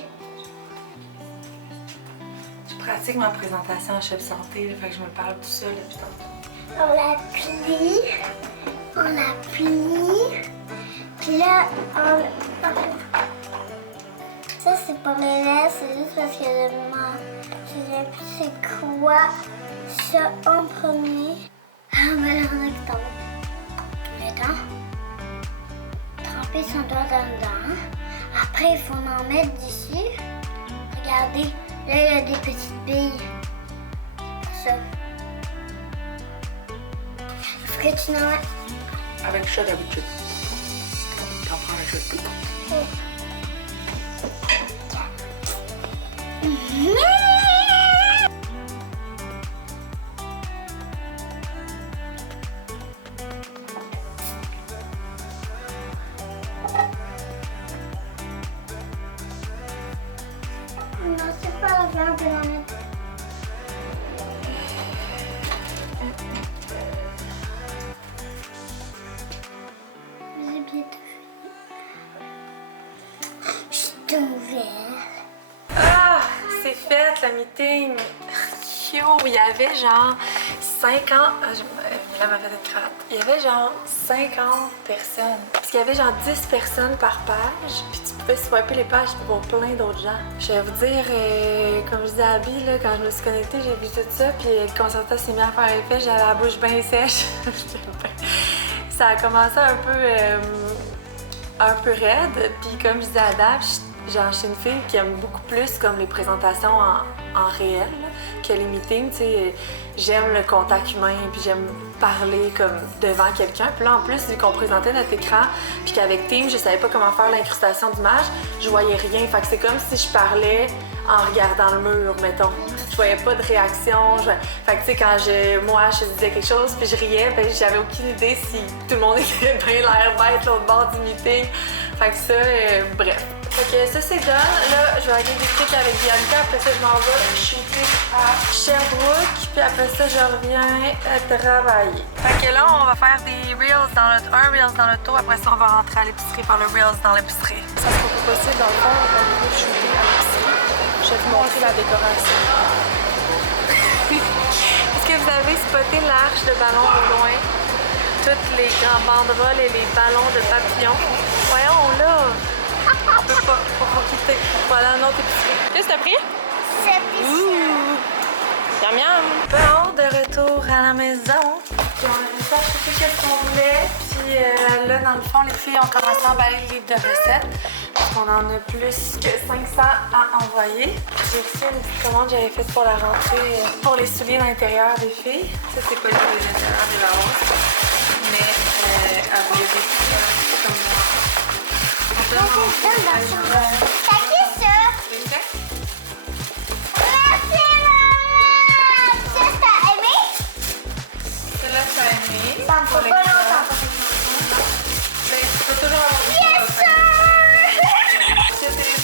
Je pratique ma présentation en chef santé, là, fait que je me parle tout seul depuis tantôt. On la plie, puis là, ça, c'est pas mes lèvres, c'est juste parce que je sais plus c'est quoi ça en premier. Mais là, on a Attends. Tremper son doigt dedans. Après, il faut en mettre dessus. Regardez, là, il y a des petites billes. Ça. Il faut que tu n'en mettes. Avec ça d'habitude. T'en prends un jeu de tout. Non, c'est pas la fin de la mettre. J'ai bientôt fini. Je suis ouverte. Ah, c'est fait, le meeting. Yo, il y avait genre 50... Là, m'a fait une cravate. Il y avait genre 50 personnes. Parce qu'il y avait genre 10 personnes par page. Puis tu pouvais swiper les pages pour voir plein d'autres gens. Je vais vous dire, comme je disais à Abby, là, quand je me suis connectée, j'ai vu tout ça. Puis le concerto s'est mis à faire effet. J'avais la bouche bien sèche. Ça a commencé un peu raide. Puis comme je disais à Dab, genre, je suis une fille qui aime beaucoup plus comme les présentations en réel là, que les meetings, tu sais. J'aime le contact humain, puis j'aime parler comme devant quelqu'un. Puis là, en plus, vu qu'on présentait notre écran, puis qu'avec Teams, je savais pas comment faire l'incrustation d'image, je voyais rien. Fait que c'est comme si je parlais en regardant le mur, mettons. Je voyais pas de réaction. Fait que tu sais, quand moi, je disais quelque chose, puis je riais, ben j'avais aucune idée si tout le monde était bien l'air bête l'autre bord du meeting. Fait que ça, bref. Fait que ça, c'est done. Là, je vais aller des trucs avec Bianca. Après ça, je m'en vais shooter à Sherbrooke. Puis après ça, je reviens travailler. Fait que là, on va faire des reels dans un reels dans l'auto. Après ça, on va rentrer à l'épicerie faire le reels dans l'épicerie. Ça sera pas possible dans le fond, on va shooter à l'épicerie. Je vais vous montrer la décoration. Est-ce que vous avez spoté l'arche de ballon au loin? Toutes les grands banderoles et les ballons de papillons. Voyons là! On peut pas, faut quitter. Voilà un autre épicerie. Qu'est-ce que t'as pris? C'est ici. Miam miam! Bon, de retour à la maison. Puis on a réussi à acheter ce qu'on voulait. Puis là, dans le fond, les filles ont commencé à emballer le livre de recettes. On en a plus que 500 à envoyer. J'ai aussi une petite commande que j'avais faite pour la rentrée pour les souliers d'intérieur des filles. Ça, c'est pas les souliers d'intérieur de la hausse. Mais elle voulait des petits comme moi. C'est qui ça? Merci maman! Ça, t'as aimé? Celle-là, t'as aimé. Ça me fait pas longtemps. Mais tu peux toujours avoir des Yes sir! C'est bien.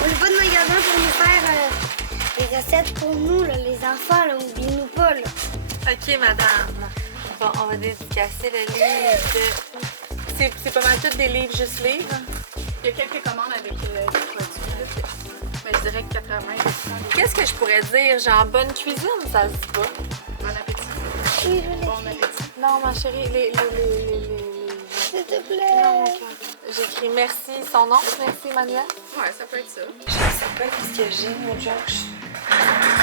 On est pas de magasin pour nous faire des recettes pour nous, là, les enfants, là, oublie-nous pas. Là. Ok, madame. Bon, on va dédicacer le livre de... C'est pas mal tous des livres, juste livres. Il y a quelques commandes avec des produits. Là. Mais je dirais que 80%. Qu'est-ce que je pourrais dire? Genre, bonne cuisine, ça se dit pas. Bon appétit. Bon appétit. Non, ma chérie, S'il te Non, plaît. mon cœur. J'écris merci, son nom, merci Manuel. Ouais, ça peut être ça. Je sais pas ce que j'ai, mon job. Je suis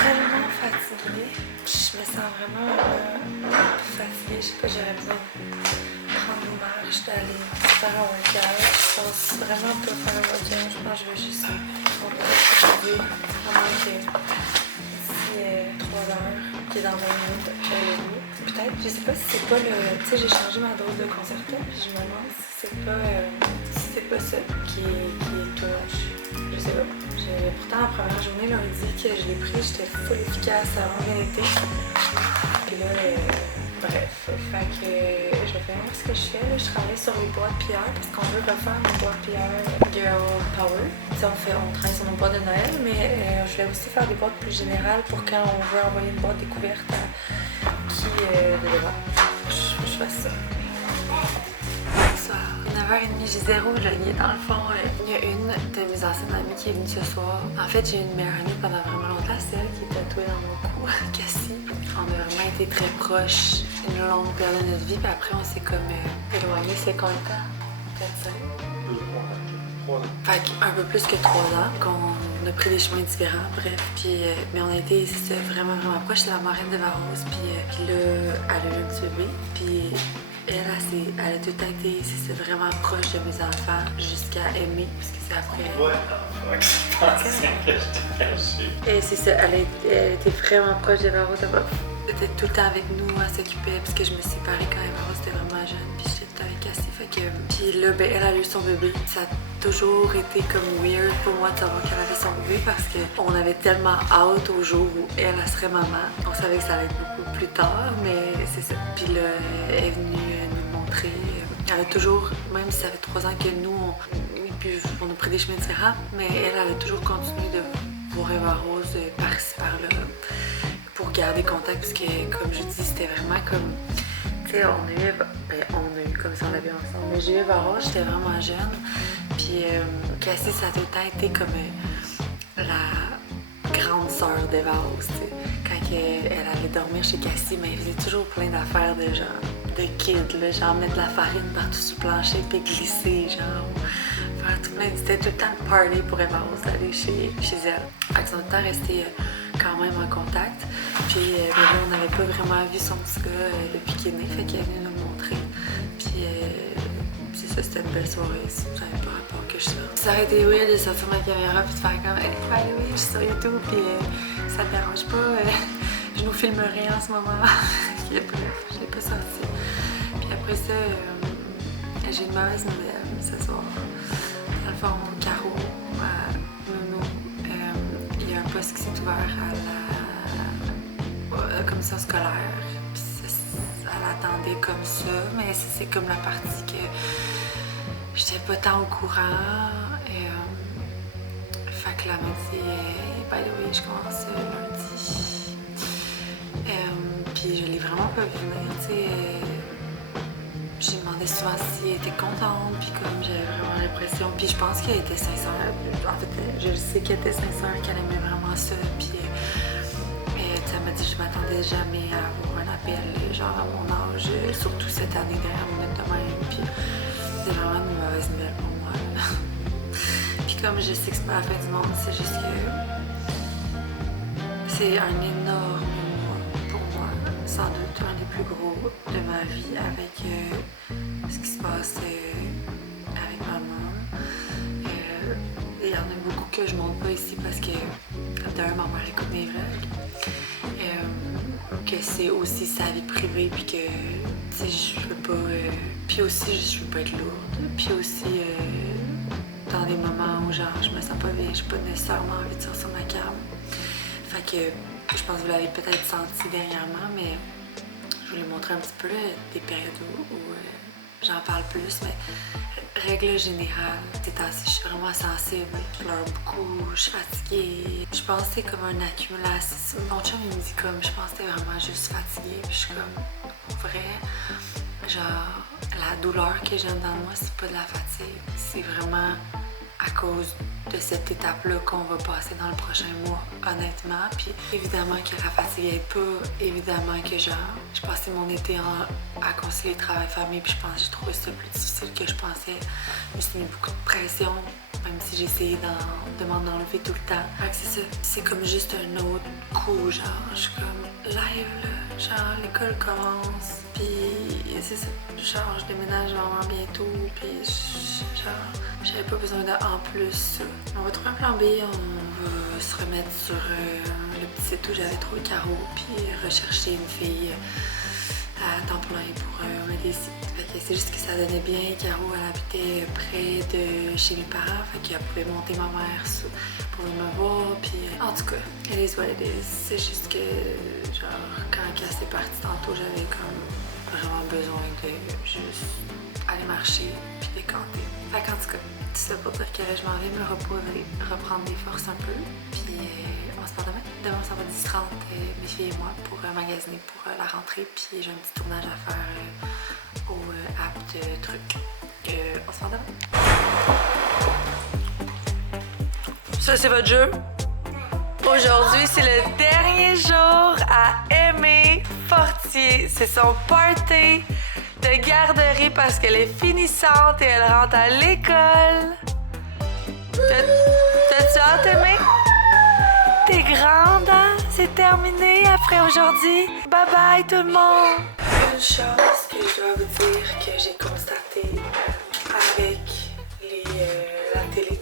tellement fatiguée. Je me sens vraiment fatiguée. Je sais pas, j'aurais besoin de prendre marche, d'aller faire un workout. Je pense vraiment pas faire un workout. Je pense que je vais juste aujourd'hui, à moins que d'ici 3 heures, qui est dans 20 minutes, j'allais le peut-être. Je sais pas si c'est pas le... Tu sais, j'ai changé ma dose de Concerta, puis je me demande si c'est pas ça qui est touche. Je sais pas. Pourtant, la première journée, ils m'ont dit que je l'ai pris, j'étais full efficace avant l'été. Puis là, bref, fait que je vais faire ce que je fais. Là, je travaille sur les boîtes PR parce qu'on veut refaire nos boîtes PR Girl Power. T'sais, on travaille sur nos boîtes de Noël, mais je voulais aussi faire des boîtes plus générales pour quand on veut envoyer une boîte découverte à qui de devant. Je fasse ça. 9h30, j'ai 0 logné. Dans le fond, il y a une de mes anciennes amies qui est venue ce soir. En fait, j'ai eu une meilleure amie pendant vraiment longtemps, c'est elle qui est tatouée dans mon cou, Cassie. On a vraiment été très proches une longue période de notre vie, puis après, on s'est comme éloignés. C'est combien de temps? Peut-être 5? 3 ans. Fait qu'un peu plus que 3 ans, qu'on a pris des chemins différents, bref. Puis, mais on a été vraiment, vraiment proches. C'est la marraine de Varose, puis là, elle a eu un petit bébé, puis... Elle a tout le temps été vraiment proche de mes enfants jusqu'à aimer, parce que c'est après. Ouais, je pensais que j'étais caché. Et c'est ça, elle était vraiment proche de Varose. Elle était tout le temps avec nous, elle s'occupait, parce que je me suis séparée quand Varose était vraiment jeune, puis j'étais tout le temps avec Cassie. Fait que, puis là, ben, elle a eu son bébé. Ça a toujours été comme weird pour moi de savoir qu'elle avait son bébé, parce qu'on avait tellement hâte au jour où elle serait maman. On savait que ça allait être beaucoup plus tard, mais c'est ça. Puis là, elle est venue nous montrer. Elle a toujours, même si ça fait 3 ans que nous, on a pris des chemins différents, mais elle a toujours continué de voir Eva Rose par-ci, par-là, pour garder contact, parce que, comme je dis, c'était vraiment comme... Tu sais, on a eu comme si on l'avait ensemble. Mais j'ai eu Eva Rose, j'étais vraiment jeune, puis Cassie, ça a tout le temps été comme la grande sœur d'Eva Rose, tu sais. Quand elle allait dormir chez Cassie, mais elle faisait toujours plein d'affaires de genre de kids, là, genre mettre de la farine partout sur le plancher puis glisser, genre faire tout plein. C'était tout le temps le party pour Eva Rose d'aller chez elle. Fait que son temps restait quand même en contact. Puis là, on n'avait pas vraiment vu son petit gars depuis qu'il est né, fait qu'elle est venue nous le montrer. Puis c'est ça, c'était une belle soirée. Ça n'avait pas rapport que je sorte. Ça aurait été weird de sortir ma caméra puis de faire comme hey, by the way, je suis sur YouTube puis ça te dérange pas. Je nous filmerai en ce moment. Bref, je l'ai pas sorti. Puis après ça, j'ai une mauvaise nouvelle ce soir. Dans le fond, Caro, Nounou, il y a un poste qui s'est ouvert à la commission scolaire. Puis elle attendait comme ça, mais c'est comme la partie que j'étais pas tant au courant. Fait que là, elle m'a dit, by the way, je commence lundi. Puis je l'ai vraiment pas vu venir, tu sais. J'ai demandé souvent si elle était contente, puis comme j'avais vraiment l'impression. Puis je pense qu'elle était sincère. En fait, je sais qu'elle était sincère, qu'elle aimait vraiment ça. Puis elle m'a dit, je m'attendais jamais à avoir un appel, genre à mon âge, surtout cette année dernière minute de même. Puis c'est vraiment une mauvaise nouvelle pour moi. Puis comme je sais que c'est pas la fin du monde, c'est juste que c'est un énorme mois pour moi, sans doute un des plus gros de ma vie avec ce qui se passe avec maman. Il y en a beaucoup que je montre pas ici parce que d'un, ma mère écoute mes vlogs. Que c'est aussi sa vie privée, puis que tu sais, je veux pas. Puis aussi, je veux pas être lourde. Puis aussi, dans des moments où genre je me sens pas bien, j'ai pas nécessairement envie de sortir ma cam. Fait que je pense que vous l'avez peut-être senti dernièrement, mais je voulais montrer un petit peu là, des périodes où j'en parle plus, mais règle générale, ces temps-ci, je suis vraiment sensible. Je pleure beaucoup, je suis fatiguée. Je pense que c'est comme une accumulation. Mon chum, il me dit comme, je pense que t'es vraiment juste fatiguée. Puis je suis comme, vrai, genre, la douleur que j'ai dans moi, c'est pas de la fatigue. C'est vraiment à cause de cette étape-là qu'on va passer dans le prochain mois, honnêtement. Puis évidemment que la fatigue aide pas, évidemment que genre, je passais mon été à concilier travail-famille, puis je pense que j'ai trouvé ça plus difficile que je pensais. Je me suis mis beaucoup de pression, même si j'ai essayé de m'en enlever tout le temps. Fait que c'est ça, c'est comme juste un autre coup, genre, je suis comme live là, genre l'école commence. Puis c'est ça. Genre, je déménage vraiment bientôt. Puis genre, j'avais pas besoin de en plus. On va trouver un plan B. On va se remettre sur le petit site où j'avais trouvé Caro. Puis rechercher une fille à temps plein pour m'aider ici. Fait que c'est juste que ça donnait bien. Caro, elle habitait près de chez mes parents. Fait qu'elle pouvait monter ma mère pour me voir. Puis en tout cas, it is what it is. C'est juste que, genre, quand elle s'est partie tantôt, j'avais comme vraiment besoin de juste aller marcher puis décanter. Fait qu'en tout cas, tout ça pour dire que là, je m'en vais me reposer, reprendre des forces un peu. Puis on se parle demain. Demain, ça va 10h30, mes filles et moi, pour magasiner pour la rentrée. Puis j'ai un petit tournage à faire au app de trucs. On se parle demain. Ça, c'est votre jeu? Aujourd'hui, c'est le dernier jour à Aimée Fortier. C'est son party de garderie parce qu'elle est finissante et elle rentre à l'école. T'as-tu hâte, Aimée? T'es grande, hein? C'est terminé après aujourd'hui. Bye bye tout le monde! Une chose que je dois vous dire que j'ai constaté avec la télé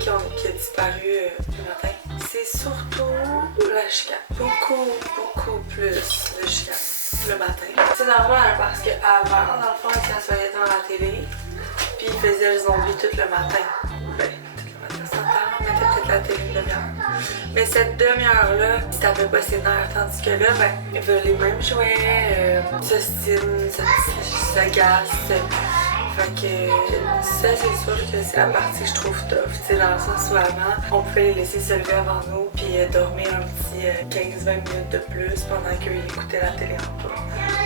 qui a disparu le matin, c'est surtout la chicane. Beaucoup plus de chicane le matin. C'est normal parce qu'avant, dans le fond, elle s'assoyait devant la télé puis il faisait le zombie tout le matin. Ben, tout le matin, on mettait peut-être la télé une demi-heure. Mais cette demi-heure-là, il tapait pas ses nerfs, tandis que là, ben, il veut les mêmes jouets, s'ostine, s'agace. Fait que ça, c'est sûr que c'est la partie que je trouve tough. Tu sais, dans le sens où avant, on pouvait les laisser se lever avant nous puis dormir un petit 15-20 minutes de plus pendant qu'ils écoutaient la télé en bas.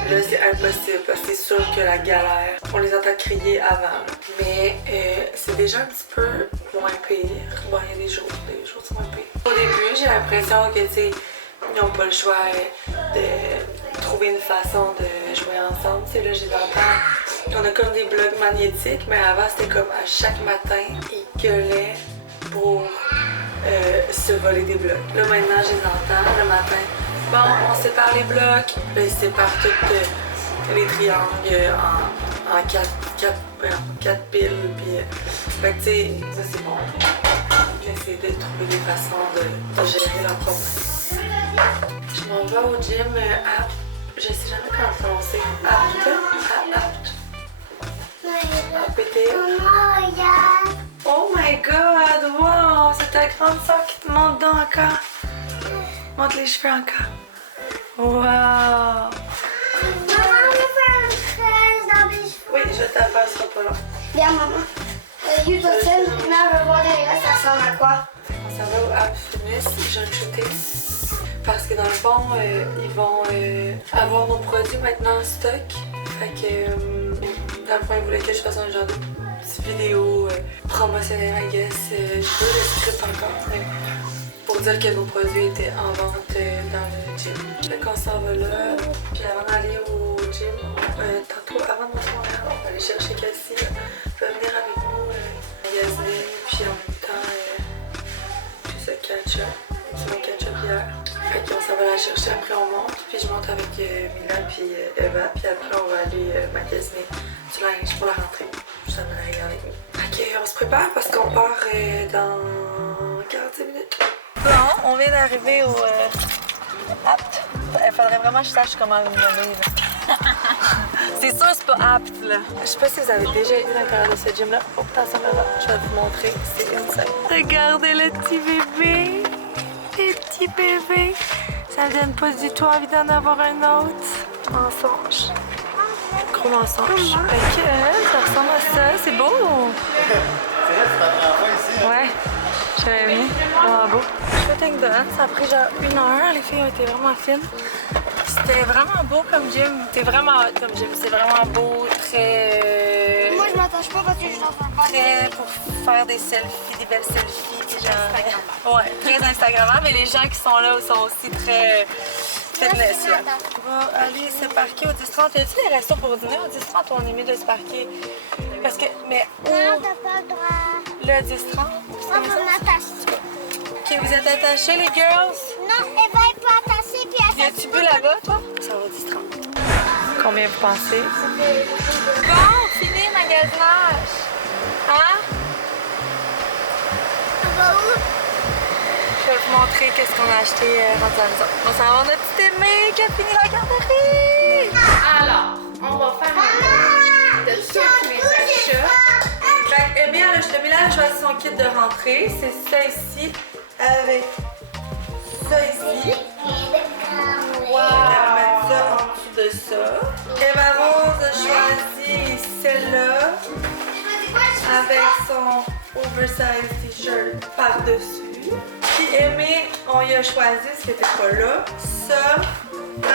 Là, c'est impossible parce que c'est sûr que la galère, on les entend crier avant. Mais c'est déjà un petit peu moins pire. Bon, il y a des jours c'est moins pire. Au début, j'ai l'impression que, tu sais, ils n'ont pas le choix de trouver une façon de jouer ensemble. Tu sais, là, je les entends. On a comme des blocs magnétiques, mais avant, c'était comme à chaque matin, ils gueulaient pour se voler des blocs. Là, maintenant, je les entends le matin. Bon, on sépare les blocs. Là, ils séparent tous les triangles en 4 piles. Puis, fait que, tu sais, ça, c'est bon. J'essaie de trouver des façons de gérer leur problème. Je m'en vais au gym apt. Je sais jamais comment le prononcer. Apt. APT. Oh my god, wow! C'est ta grande soeur qui te monte dans encore. Monte les cheveux encore. Wow! Maman, je vais faire une fraise dans mes cheveux. Oui, je vais te la faire, ce sera pas long. Viens, maman. Juste au sel, mais on va voir derrière, ça ressemble à quoi? On s'en va au App Fitness, Jeune Shooting. Parce que dans le fond, ils vont avoir nos produits maintenant en stock. Fait que dans le fond, ils voulaient que je fasse un genre de petite vidéo promotionnelle, I guess. Je sais pas le script encore, mais pour dire que nos produits étaient en vente dans le gym. Fait qu'on s'en va là. Puis avant d'aller au gym, tantôt, avant de monter à Montréal, on va aller chercher Cassie. Elle va venir avec nous magasiner. Puis en même temps, j'ai ce ketchup. C'est mon ketchup hier. Fait qu'on s'en va la chercher, après on monte, puis je monte avec Mila puis Eva, puis après on va aller magasiner du linge pour la rentrée. Je vous amène avec nous. Fait qu'on se prépare parce qu'on part dans 45 minutes. Bon, on vient d'arriver au Apt. Il faudrait vraiment que je sache comment le nommer. C'est sûr c'est pas Apt là. Je sais pas si vous avez déjà été à l'intérieur de ce gym là. Oh putain, ça me va. Je vais vous montrer. C'est insane. Regardez le petit bébé. Les petits bébés. Ça me donne pas du tout envie d'en avoir un autre. Mensonge. Gros mensonge. Ok, ça ressemble à ça. C'est beau. Ouais. J'avais mis. Vraiment beau. Je fais une donne. Ça a pris genre 1 heure. Les filles ont été vraiment fines. C'était vraiment beau comme gym. C'était vraiment hot comme gym. C'est vraiment beau. Très... Moi, je m'attache pas parce que je suis dans un Très pour faire des selfies, des belles selfies. Puis genre... Ouais, très Instagrammable. Mais les gens qui sont là sont aussi très fitness. Là. On va aller se parquer au 10-30. Y a-t-il des restos pour dîner au 10-30 ou on est mieux de se parquer? Parce que, mais où? Non, t'as pas le droit. Le 10-30? On m'attache. Ok, vous êtes attachés les girls? Non, elle va être pas attachée puis elle Viens-tu bu là-bas, toi? Ça va 10-30. Combien vous pensez? Bon, fini le magasinage! Hein? On va où? Je vais vous montrer qu'est-ce qu'on a acheté rendu à la maison. On s'en va voir notre petite Aimée qui a fini la garderie! Alors, on va faire un tour de tous mes achats. Fait que Aimée, Aimée a choisi son kit de rentrée. C'est ça ici, avec ça ici. On va mettre ça en dessous de ça. Eva Rose a choisi celle-là avec son oversize t-shirt par-dessus. Puis Aimée, on y a choisi ce qui était pas là, ça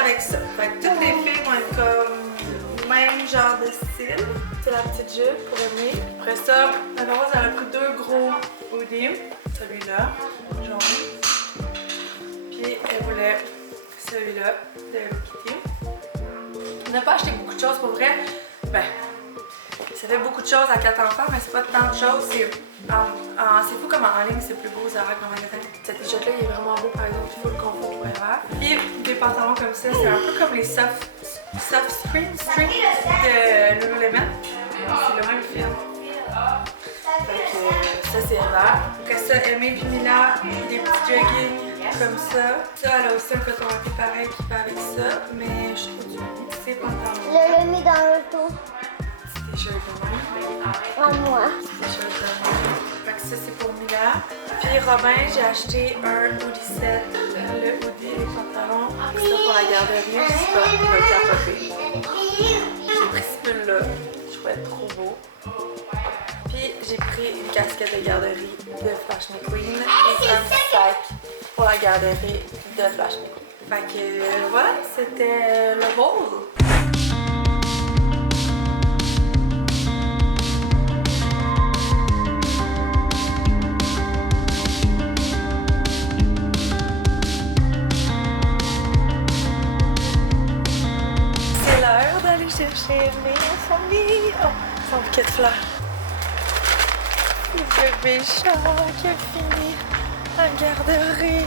avec ça. Fait que toutes les filles vont être comme même genre de style. C'est la petite jupe pour Aimée. Après ça, Eva Rose elle a pris 2 gros hoodies. Celui-là, jaune. Puis elle voulait celui-là de Hello Kitty. On n'a pas acheté beaucoup de choses pour vrai. Ben, ça fait beaucoup de choses à 4 enfants, mais c'est pas tant de choses. C'est fou comme en ligne, c'est plus beau Zara qu'en magasin. Cet t-shirt là il est vraiment beau par exemple, il faut le confort pour Eva. Puis des pantalons comme ça, c'est un peu comme les soft string de Lululemon. C'est le même fil. Fait que ça c'est Eva. Après ça, Aimée puis Mila, des petits jogging comme ça. Ça, elle a aussi un coton à pied pareil qui va avec ça, mais je sais pas du tout. C'est pantalons. Je l'ai mis dans l'auto. Petit t-shirt de même. À moi. Petit t-shirt de même. Fait que ça c'est pour Mila. Puis Robin, j'ai acheté un hoodie set. Le hoodie et les pantalons. C'est ça pour la garderie. Je sais pas, il va capoter. J'ai pris ce pull-là. Je trouvais trop beau. Puis j'ai pris une casquette de garderie de Flash McQueen et un sac pour la garderie de Flash McQueen. Fait que voilà, c'était le haul. C'est l'heure d'aller chercher Aimée en famille. Oh, son bouquet de fleurs. Le bébé chat qui a fini la garderie.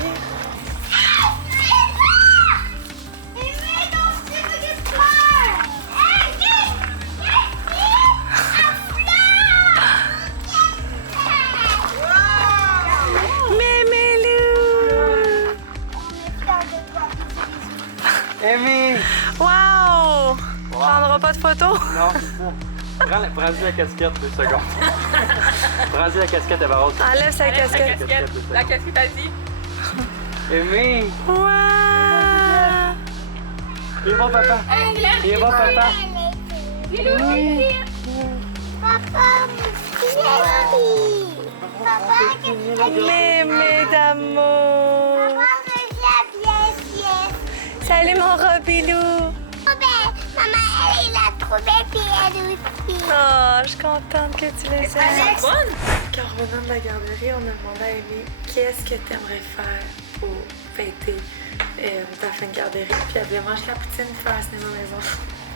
Aimée! Wow! On prendra pas de photos? Non, c'est ça. Prends-y la casquette 2 secondes. Prends-y la casquette, Eva Rose. Enlève sa casquette. La casquette a dit. Aimée! Wow! Il va papa! Il va papa! Papa, Mémé d'amour! Salut mon Robilou! maman, elle a trouvé puis elle aussi. Oh, je suis contente que tu les aies. Quand revenant de la garderie, on a demandé à Aimée qu'est-ce que tu aimerais faire pour fêter ta fin de garderie. Puis elle voulait manger la poutine et faire un cinéma maison.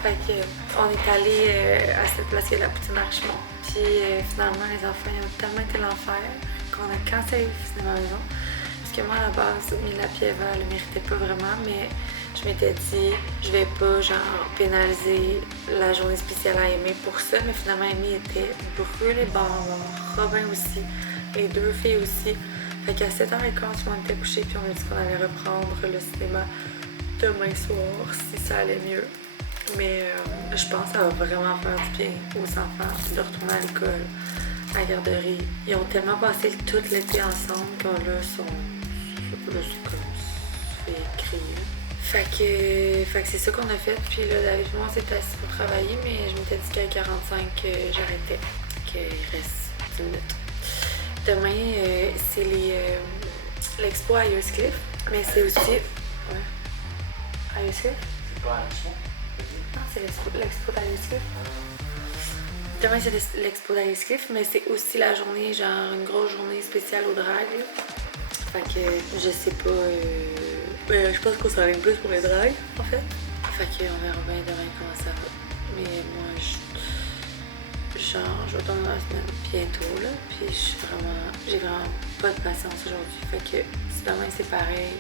Fait que on est allé à cette place qui est la poutine à Richemont. Puis finalement, les enfants ils ont tellement été l'enfer qu'on a cancellé le cinéma maison. Parce que moi, à la base, Mila et Eva ne le méritaient pas vraiment, mais je m'étais dit, je vais pas genre pénaliser la journée spéciale à Aimée pour ça, mais finalement Aimée était brûlée barre, Robin aussi, les 2 filles aussi. Fait qu'à 7h15, tout le monde était couché, puis on a dit qu'on allait reprendre le cinéma demain soir, si ça allait mieux. Mais je pense que ça va vraiment faire du bien aux enfants de retourner à l'école, à la garderie. Ils ont tellement passé tout l'été ensemble qu'on là sont comme fait crier. Fait que c'est ça qu'on a fait. Puis là, David et moi, on s'est assis pour travailler, mais je m'étais dit qu'à 45, j'arrêtais, qu'il reste 10 minutes. Demain, c'est l'expo à Cliff, mais c'est aussi... Ouais. À Cliff? C'est pas à Richemont? Non, c'est l'expo d'Alice. Demain, c'est l'expo d'Alice Cliff, mais c'est aussi la journée, genre une grosse journée spéciale au drag. Là. Fait que je sais pas. Je pense qu'on s'enligne plus pour les drags, en fait. Fait qu'on verra bien demain comment ça va. Mais moi, je vais tomber dans la semaine bientôt, là. Puis j'ai vraiment pas de patience aujourd'hui. Fait que si demain c'est pareil,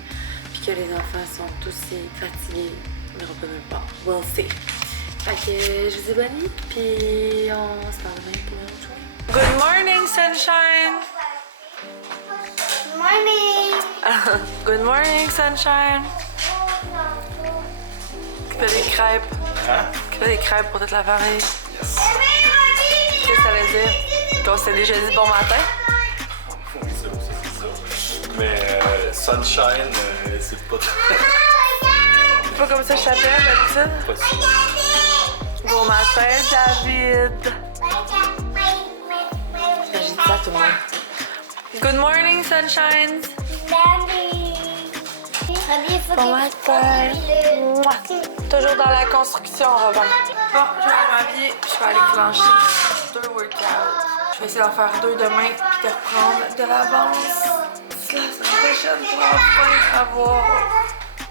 puis que les enfants sont aussi fatigués, on n'ira pas nulle part. We'll see. Fait que je vous dis bonne nuit, puis on se parle demain pour une autre journée. Good morning, sunshine! Morning! Good morning, sunshine! Qui fait des crêpes. Hein? Qui fait des crêpes pour toute la famille. Yes. Qu'est-ce que ça veut dire? Qu'on s'est déjà dit bon matin? Oui, c'est ça. Mais Sunshine, c'est pas trop C'est pas comme ça que je t'appelle d'habitude? possible. Bon matin, David! J'ai dit ça à tout le monde. Good morning, sunshine! Bon matin! Mouah. Toujours dans la construction, Robin. Bon, je vais aller m'habiller, puis je vais aller clencher 2 workouts. Je vais essayer d'en faire 2 demain, puis de reprendre de l'avance. D'ici la semaine prochaine pour enfin avoir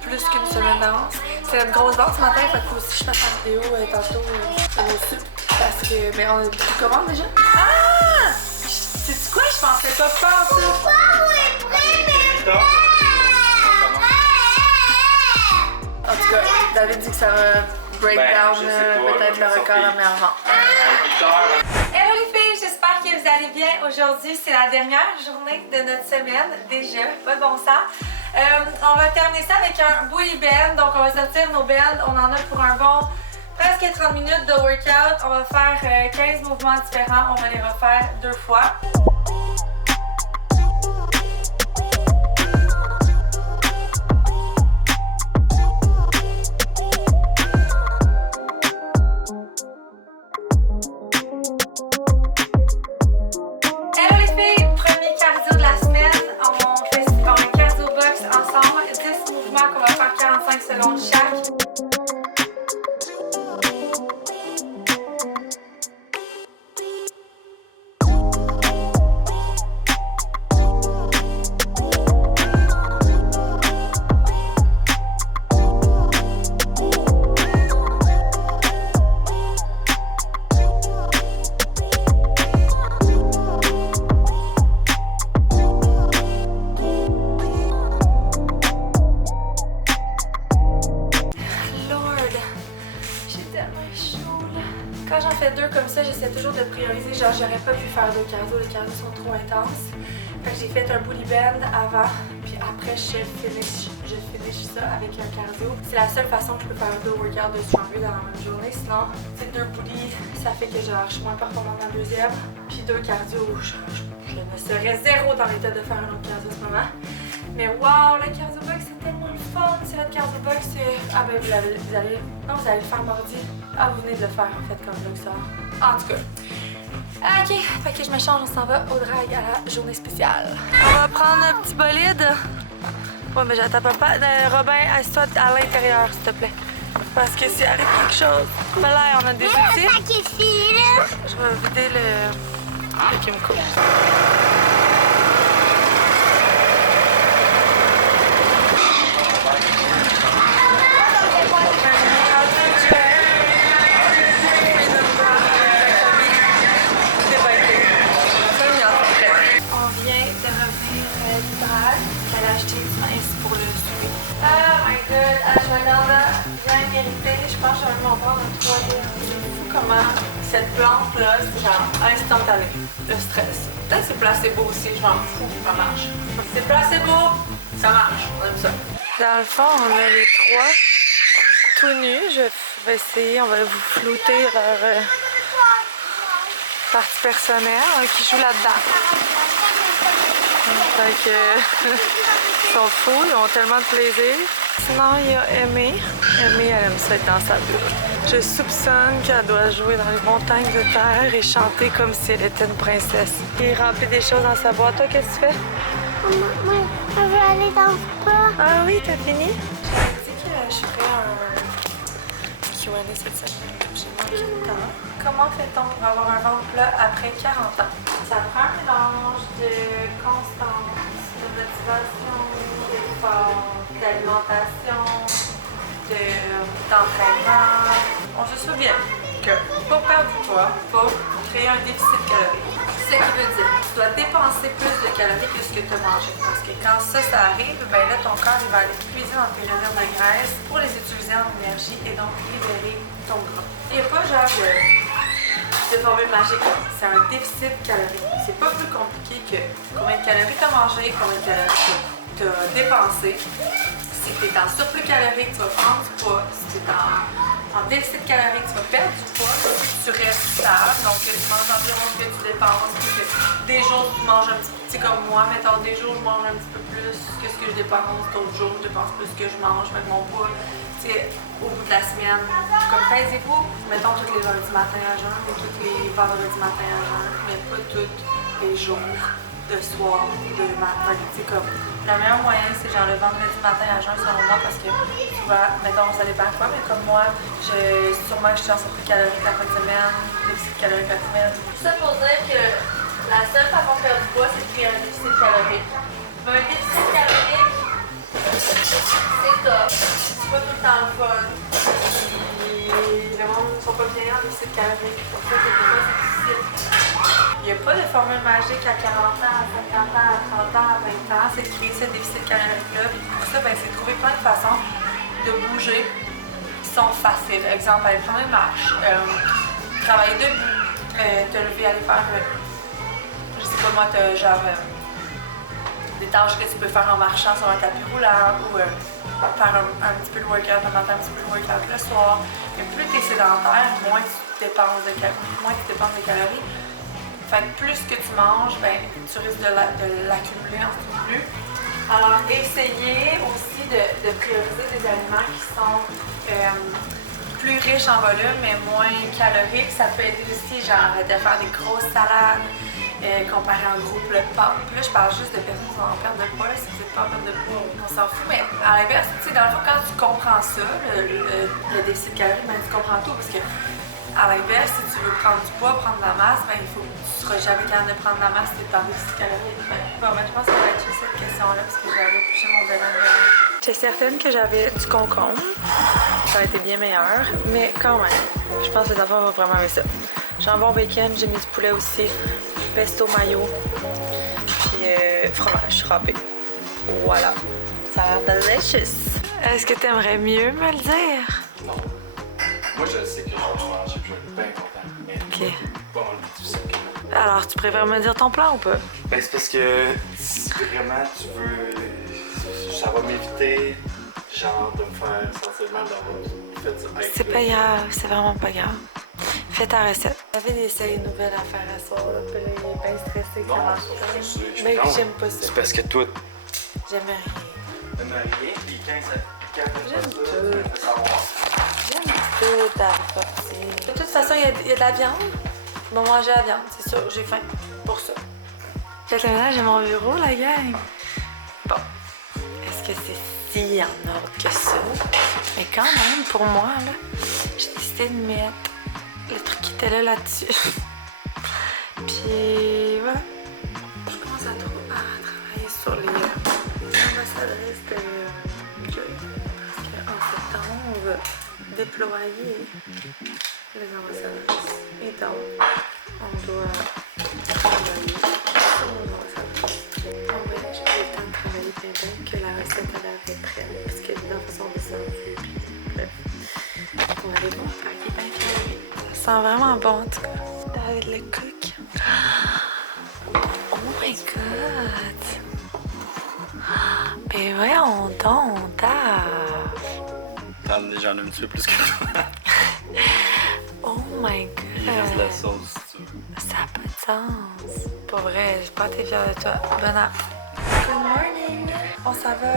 plus qu'une semaine d'avance. C'est une grosse vente ce matin, fait qu'il faut aussi que je fasse une vidéo tantôt à nos sup. Parce que, mais on a beaucoup de commandes déjà. Ah! Sais-tu quoi? Je pensais pas faire ça. En tout cas, David dit que ça va break down je sais pas, peut-être le record surprise. à meilleure vente. Hello les filles, j'espère que vous allez bien. Aujourd'hui, c'est la dernière journée de notre semaine déjà. Pas de bon sens. On va terminer ça avec un bully band. Donc, on va sortir nos bands. On en a pour un bon presque 30 minutes de workout. On va faire 15 mouvements différents. On va les refaire 2 fois. On va faire 45 secondes chaque. Quand j'en fais 2 comme ça, j'essaie toujours de prioriser. Genre, j'aurais pas pu faire 2 cardio, les cardios sont trop intenses. Fait que j'ai fait un bully band avant, puis après je finish ça avec un cardio. C'est la seule façon que je peux faire 2 workouts de stronger dans la même journée. Sinon, c'est 2 bullies, ça fait que genre, je suis moins performante dans la deuxième. Puis 2 cardio, je ne serais zéro dans l'état de faire un autre cardio en ce moment. Mais wow, le cardio box c'est tellement le fun. C'est votre cardio box, ah ben vous allez le faire mardi. Ah, vous venez de le faire en fait comme vlog ça. En tout cas. Ok, fait que je me change, on s'en va au drag à la journée spéciale. On va prendre un petit bolide. Ouais, mais j'attends pas. Robin, assieds-toi à l'intérieur, s'il te plaît. Parce que s'il arrive quelque chose. Ben là, on a des outils. Je vais vider le Kimco. Oh my god, ashwagandha, bien mérité. Je pense que je vais m'en prendre un 3e. C'est fou comment cette plante-là, c'est genre instantané. Le stress. Peut-être que c'est placebo aussi, je m'en fous, ça marche. C'est placebo, ça marche, on aime ça. Dans le fond, on a les 3 tout nus. Je vais essayer, on va vous flouter leur partie personnelle qui joue là-dedans. Fait que ils sont fous, ils ont tellement de plaisir. Sinon, il y a Aimée. Aimée, elle aime ça être dans sa bulle. Je soupçonne qu'elle doit jouer dans les montagnes de terre et chanter comme si elle était une princesse. Il remplit des choses dans sa boîte. Toi, qu'est-ce que tu fais? Moi, je veux aller dans le spa. Ah oui, t'as fini? J'avais dit que je ferais un Q&A cette semaine. J'ai manqué de temps. Comment fait-on pour avoir un ventre plat après 40 ans? Ça prend un mélange de constance, de motivation, d'effort, d'alimentation, d'entraînement. On se souvient que pour perdre du poids, il faut créer un déficit calorique. Ce qui veut dire que tu dois dépenser plus de calories que ce que tu as mangé. Parce que quand ça arrive, ben là, ton corps il va aller puiser dans tes réserves de graisse pour les utiliser en énergie et donc libérer ton gras. Il n'y a pas genre de formule magique. C'est un déficit calorique. C'est pas plus compliqué que combien de calories tu as mangé, combien de calories tu as dépensé. Si tu es en surplus calorique, tu vas prendre du poids. Si tu es en déficit calorique, tu vas perdre du poids. Si tu restes stable, donc que tu manges environ ce que tu dépenses. Que des jours, tu manges un petit peu, comme moi, mettons, des jours, je mange un petit peu plus que ce que je dépense. D'autres jours, je dépense plus que je mange. Fait que mon poids, au bout de la semaine, comme pesez-vous, mettons tous les lundis matin à jeun, ou tous les vendredis matin à jeun, mais pas tous les jours, de soir, de matin. Comme, le meilleur moyen, c'est genre le vendredi matin à jeun selon moi, parce que souvent, mettons, ça dépend quoi, mais comme moi, sûrement que je suis en surplus calorique la fin de semaine, déficit calorique la semaine. Tout ça pour dire que la seule façon de perdre du poids, c'est de créer un déficit calorique. Mais un déficit calorique, c'est top. C'est pas tout le temps le fun. Puis le monde ne sont pas bien en déficit calorique. Pour ça, c'est pas difficile. Il n'y a pas de formule magique à 40 ans, à 50 ans, à 30 ans, à 20 ans. C'est de créer ce déficit calorique-là. Puis pour ça, ben, c'est de trouver plein de façons de bouger qui sont faciles. Exemple, aller prendre une marche, travailler debout, te lever, aller faire, je sais pas moi, genre des tâches que tu peux faire en marchant sur un tapis roulant ou faire un petit peu de workout, un petit peu de workout le soir. Mais plus tu es sédentaire, moins tu dépenses de calories. Fait que plus que tu manges, ben, tu risques de l'accumuler en surplus. Alors, essayez aussi de prioriser des aliments qui sont plus riches en volume mais moins caloriques. Ça peut aider aussi, genre, de faire des grosses salades. Comparé en groupe, là, je parle juste de personnes qui sont en perte de poids. Si vous n'êtes pas en perte de poids, on s'en fout. Mais à l'inverse, tu sais, dans le fond, quand tu comprends ça, le déficit calorique, ben, tu comprends tout. Parce que, à l'inverse, si tu veux prendre du poids, prendre de la masse, ben, tu ne seras jamais capable de prendre de la masse si tu es en déficit calorique. Ben, je pense que ça va être juste cette question-là, parce que j'avais touché mon vélo. J'étais certaine que j'avais du concombre. Ça a été bien meilleur. Mais quand même, je pense que les enfants vont vraiment aimer ça. Jambon, bacon, j'ai mis du poulet aussi. Pesto mayo, puis fromage râpé. Voilà. Ça a l'air delicious. Est-ce que t'aimerais mieux me le dire? Non. Moi, je sais que je vais manger, puis je vais être bien content. Mais Ok. pas mal plus difficile que là. Alors, tu préfères me dire ton plan ou pas? Ben, c'est parce que si vraiment tu veux. Ça va m'éviter, genre, de me faire sentir mal dans votre. C'est pas grave, c'est vraiment pas grave. Fais ta recette. J'avais des séries nouvelles à faire à soir, là, puis là, il est bien stressé que ça Non, marche ça, pas. je sais. Mais Non, j'aime pas ça. C'est parce que toi, J'aime rien. t'aimes rien, puis quand J'aime ça, tout. faut savoir. J'aime tout à partir. De toute façon, il y a de la viande. On va manger la viande, c'est sûr. J'ai faim pour ça. Faites le ménage de mon bureau, la gang. Bon. Est-ce que c'est si en ordre que ça? Mais quand même, pour moi, là, j'ai décidé de mettre le truc qui était là-dessus. Puis voilà. Je commence à travailler sur les ambassadrices de Joy. Parce qu'en septembre, on va déployer les ambassadrices. Et donc, on doit travailler sur nos ambassadrices. En vrai, j'ai pas eu le temps de travailler bien que la recette elle avait prête. Parce que dans la façon descendue, puis bref. On va aller voir faire qui est bien fier. Ça sent vraiment bon en tout cas. Avec le cook. Oh my god! Ben voyons donc, J'en ai un petit peu plus que toi. oh my Il reste de la god! sauce si tu veux. Ça n'a pas de sens. Pour vrai, j'ai pas été fière de toi. Bon app. Good morning! On s'en va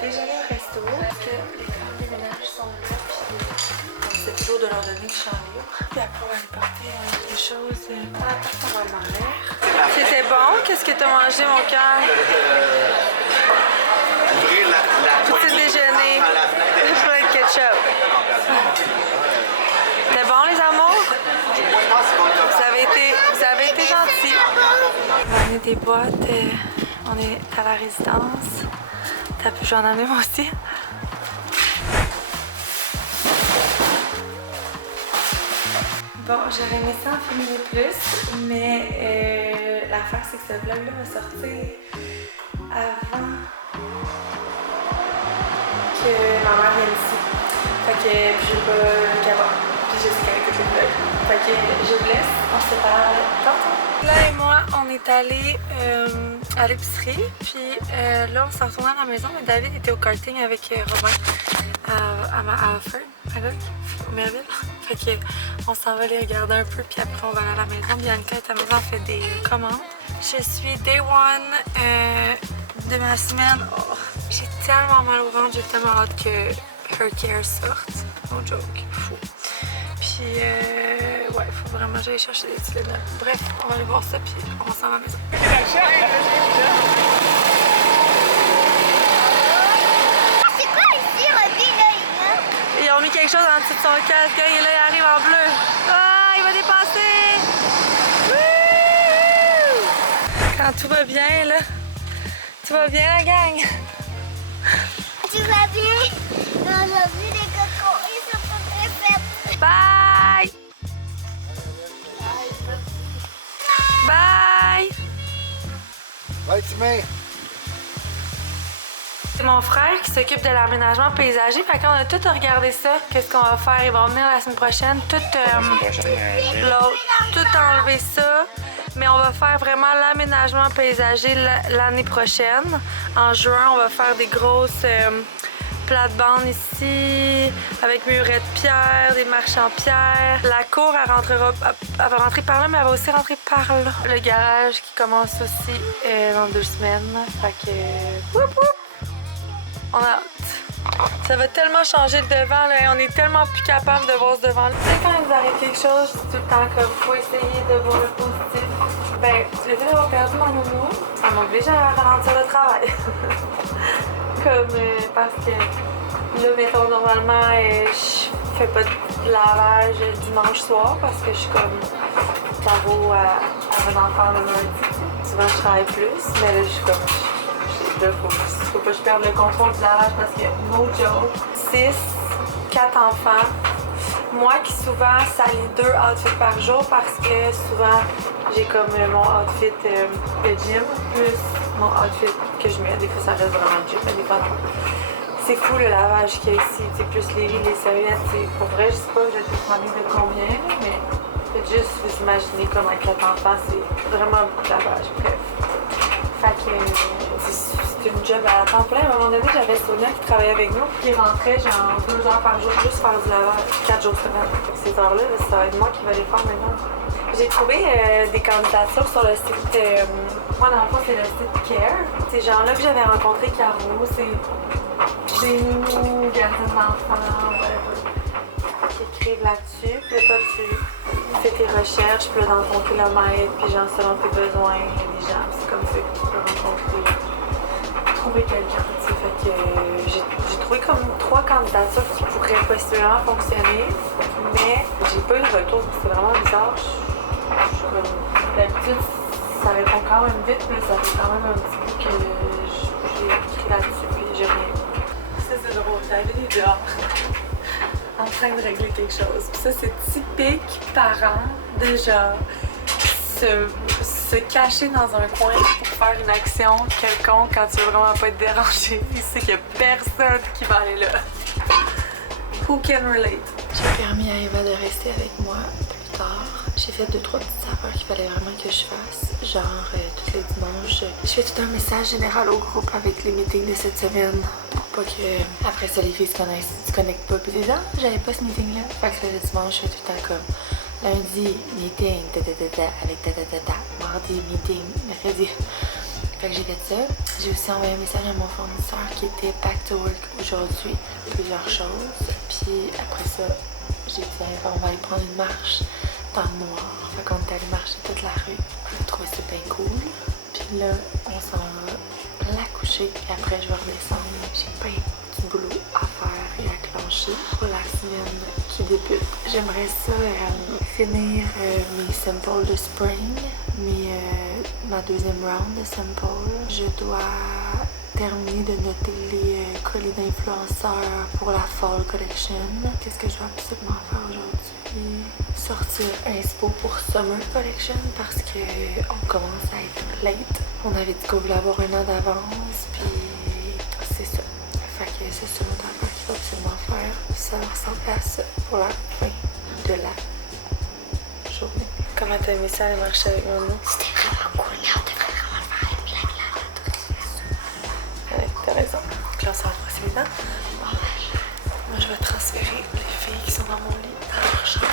déjeuner au resto parce que les femmes de ménage sont là. Puis c'est toujours de leur donner que je suis en libre. Puis après, on va aller porter des choses à la porte à ma mère. C'était bon? Qu'est-ce que t'as mangé, mon cœur? Ouvrir la Petit déjeuner. Plein de ketchup. C'était bon, les amours? Vous avez été gentils. On va amener des boîtes. On est à la résidence. T'as pu, j'en amener moi aussi. Bon, j'aurais aimé ça en filmer plus, mais l'affaire c'est que ce vlog-là va sortir avant que ma mère vienne ici. Fait que j'ai pas le cabas. Puis Jessica a écouté le vlog. Fait que je vous laisse, on se parle tantôt. Là et moi, on est allés à l'épicerie, puis là on s'en retourne à la maison, mais David était au karting avec Robin à Ferd, au Merville. Fait que on s'en va les regarder un peu, puis après on va aller à la maison. Bianca est à la maison, on fait des commandes. Je suis day one de ma semaine. Oh, j'ai tellement mal au ventre, j'ai tellement hâte que Her Care sorte. No joke, fou. Puis ouais, faut vraiment que j'aille chercher des Tylenol. Bref, on va aller voir ça, puis on s'en va à la maison. C'est quoi ici, Robbie, là? Ils ont mis quelque chose en dessous de son casque, et là il arrive en bleu. Ah, il va dépasser! Wouh! Quand tout va bien, là. Tout va bien, la gang? Tu vas bien? On a vu les cocos, ils sont pas très faibles. Bye! Bye! Ouais, tu mets. C'est mon frère qui s'occupe de l'aménagement paysager. Fait qu'on a tout regardé ça. Qu'est-ce qu'on va faire? Ils vont venir la semaine prochaine. Tout enlever ça. Mais on va faire vraiment l'aménagement paysager l'année prochaine. En juin, on va faire des grosses plates-bandes ici, avec murets de pierre, des marches en pierre. La cour, elle va rentrer par là, mais elle va aussi rentrer par là. Le garage qui commence aussi dans 2 semaines. Fait que... Woup, woup. On a hâte. Ça va tellement changer le devant, là. On est tellement plus capable de voir ce devant-là. Tu sais, quand il nous arrive quelque chose, je dis tout le temps comme faut essayer de voir le positif. Ben, le fait d'avoir perdu mon nounou, ça m'oblige à ralentir le travail. Comme parce que là, mettons, normalement, je fais pas de lavage dimanche soir parce que je suis comme Caro à un enfant le lundi. Souvent, je travaille plus, mais là, je suis comme. Là, faut pas que je perde le contrôle du lavage parce que, no joke, 6, 4 enfants. Moi qui souvent salis 2 outfits par jour parce que souvent j'ai comme mon outfit de gym plus mon outfit que je mets. Des fois ça reste vraiment gym, mais des fois non. C'est fou le lavage qu'il y a ici, plus les riz, les serviettes. Pour vrai, je sais pas, je vais te demander de combien, mais faites juste vous imaginer comme avec 4 enfants, c'est vraiment beaucoup de lavage. Bref. Fait que c'est une job à temps plein. À un moment donné, j'avais Sonia qui travaillait avec nous, qui rentrait genre 2 heures par jour juste faire du lavage, 4 jours semaine. Ces heures-là, ça va être moi qui vais les faire maintenant. J'ai trouvé des candidatures sur le site, moi dans le fond c'est le site Care. Ces gens-là que j'avais rencontrés, Caro, c'est des nounous, gardiens d'enfants, whatever, qui écrivent là-dessus. Puis là, toi, tu fais tes recherches, puis là, dans ton kilomètre, puis genre selon tes besoins, il y a des gens, c'est comme ça que tu peux trouver quelqu'un. Fait que j'ai trouvé comme 3 candidatures qui pourraient possiblement fonctionner, mais j'ai pas eu de retour, c'est vraiment bizarre. D'habitude, ça répond quand même vite, mais ça fait quand même un petit peu que j'ai écrit là-dessus, puis j'ai rien. Ça, c'est drôle. David est dehors en train de régler quelque chose. Puis ça, c'est typique parent de genre se cacher dans un coin pour faire une action quelconque quand tu veux vraiment pas être dérangé. Il sait qu'il y a personne qui va aller là. Who can relate? J'ai permis à Eva de rester avec moi plus tard. J'ai fait 2-3 petites affaires qu'il fallait vraiment que je fasse. Genre, tous les dimanches, je fais tout un message général au groupe avec les meetings de cette semaine. Pour pas que, après ça, les filles se connectent pas. Puis les gens, j'avais pas ce meeting-là. Fait que le dimanche, je fais tout le temps comme lundi, meeting, avec mardi, meeting, mercredi. Fait que j'ai fait ça. J'ai aussi envoyé un message à mon fournisseur qui était back to work aujourd'hui. Plusieurs choses. Puis après ça, j'ai dit, on va aller prendre une marche dans le noir. Fait qu'on est allé marcher toute la rue. J'ai trouvé ça bien cool. Puis là, on s'en va la coucher. Puis après, je vais redescendre. J'ai plein de boulot à faire et à clencher pour la semaine qui débute. J'aimerais ça finir mes samples de spring, ma deuxième round de samples. Je dois terminer de noter les colis d'influenceurs pour la Fall Collection. Qu'est-ce que je dois absolument faire aujourd'hui? Sortir inspo pour Summer Collection parce que on commence à être late. On avait dit qu'on voulait avoir 1 an d'avance, puis c'est ça. Fait que c'est ça notre affaire qu'il faut absolument faire. Ça va ressembler à ça pour la fin de la journée. Comment t'as aimé ça aller marcher avec Momo? C'était vraiment cool, mais on devrait vraiment le faire avec la Ouais, t'as raison. Claire, ça va brosser les dents. Moi, je vais transférer les filles qui sont dans mon lit dans leur chambre.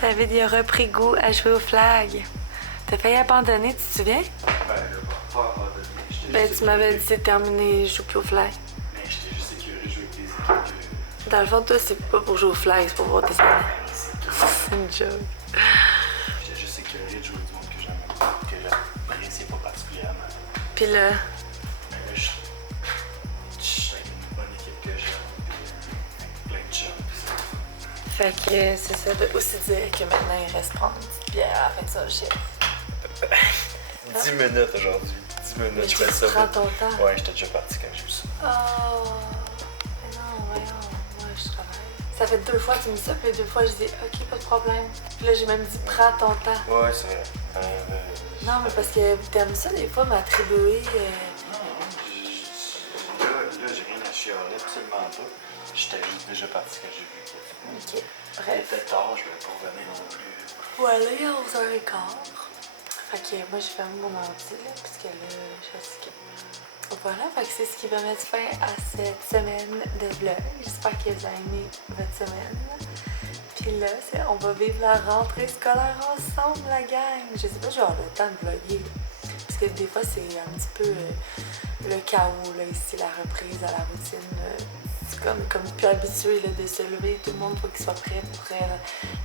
David, il a repris goût à jouer au flag. T'as failli abandonner, tu te souviens? Ben, je vais pas abandonner. Ben, tu m'avais dit c'est terminé, je joue plus au flag. Mais j'étais juste écœuré de jouer avec les équipes. Dans le fond, toi, c'est pas pour jouer au flag, c'est pour voir tes amis. C'est tout. C'est une joke. J'étais juste écœuré de jouer du monde que j'appréciais pas particulièrement. Puis là, Mais là, je suis avec une bonne équipe que j'aime, puis plein de chums, puis ça. fait que c'est ça veut aussi dire que maintenant, il reste prendre une petite bière à la fin de ça, shit. 10 minutes aujourd'hui. 10 minutes, Mais je tu fais ça. prends ton temps. Ouais, j'étais déjà parti quand j'ai vu ça. Oh, mais non, voyons, moi je travaille. Ça fait 2 fois que tu me dis ça, puis les 2 fois je dis ok, pas de problème. Puis là j'ai même dit prends ton temps. Ouais, c'est vrai. Non, mais parce que t'aimes ça des fois m'attribuer. Là, j'ai rien à chialer, absolument pas. J'étais juste déjà parti quand j'ai vu qu'il Ok, Il bref. était tard, je voulais pas revenir non plus. Ouais, là il est 11h15. Fait que moi j'ai fermé mon ordi là, puisque là je suis fatiguée. Voilà, fait que c'est ce qui va mettre fin à cette semaine de vlog. J'espère que vous avez aimé votre semaine. Puis là, on va vivre la rentrée scolaire ensemble, la gang. Je sais pas, je vais avoir le temps de vlogger. Parce que des fois, c'est un petit peu le chaos, là, ici, la reprise à la routine. C'est comme plus habitué là, de se lever. Tout le monde faut qu'il soit prêt pour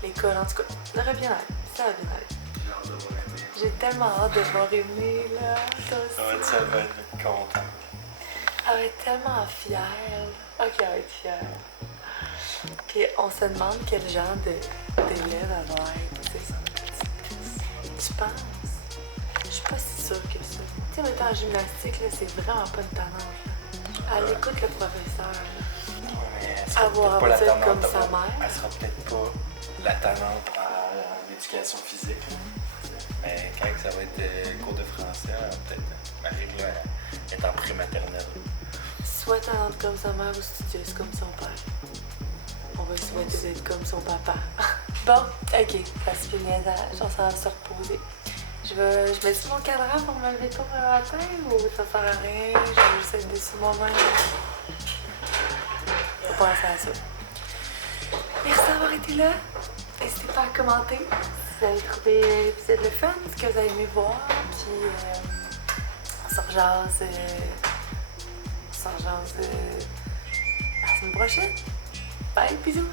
l'école. En tout cas, ça va bien aller. Ça va bien aller. J'ai hâte de voir Emile. J'ai tellement hâte de voir Emile, là. Toi aussi. Ça va être ça, elle va être contente. Elle va être tellement fière. Ok, elle va être fière. Puis on se demande quel genre d'élève elle va être. Tu penses? Je suis pas si sûre que ça. Tu sais, mettons en gymnastique, là, c'est vraiment pas une tannante. Elle écoute le professeur. Là. Ouais, mais elle Elle sera va peut-être pas la avoir tannante. comme sa mère. Elle sera peut-être pas la tannante en éducation physique. Mais quand ça va être cours de français, elle va peut-être arriver là, être en pré-maternelle. Soit tannante comme sa mère ou studieuse comme son père. On va lui souhaiter d'être comme son papa. Bon, ok, ça se finit niaisage, on s'en va se reposer. Je mets-tu mon cadran pour me lever tôt le matin ou ça sert à rien? Je vais juste être déçue moi-même. Faut penser à ça. Merci d'avoir été là. N'hésitez pas à commenter si vous avez trouvé l'épisode le fun, ce que vous avez aimé voir. Puis on se rejase la semaine prochaine. Bye, bisous!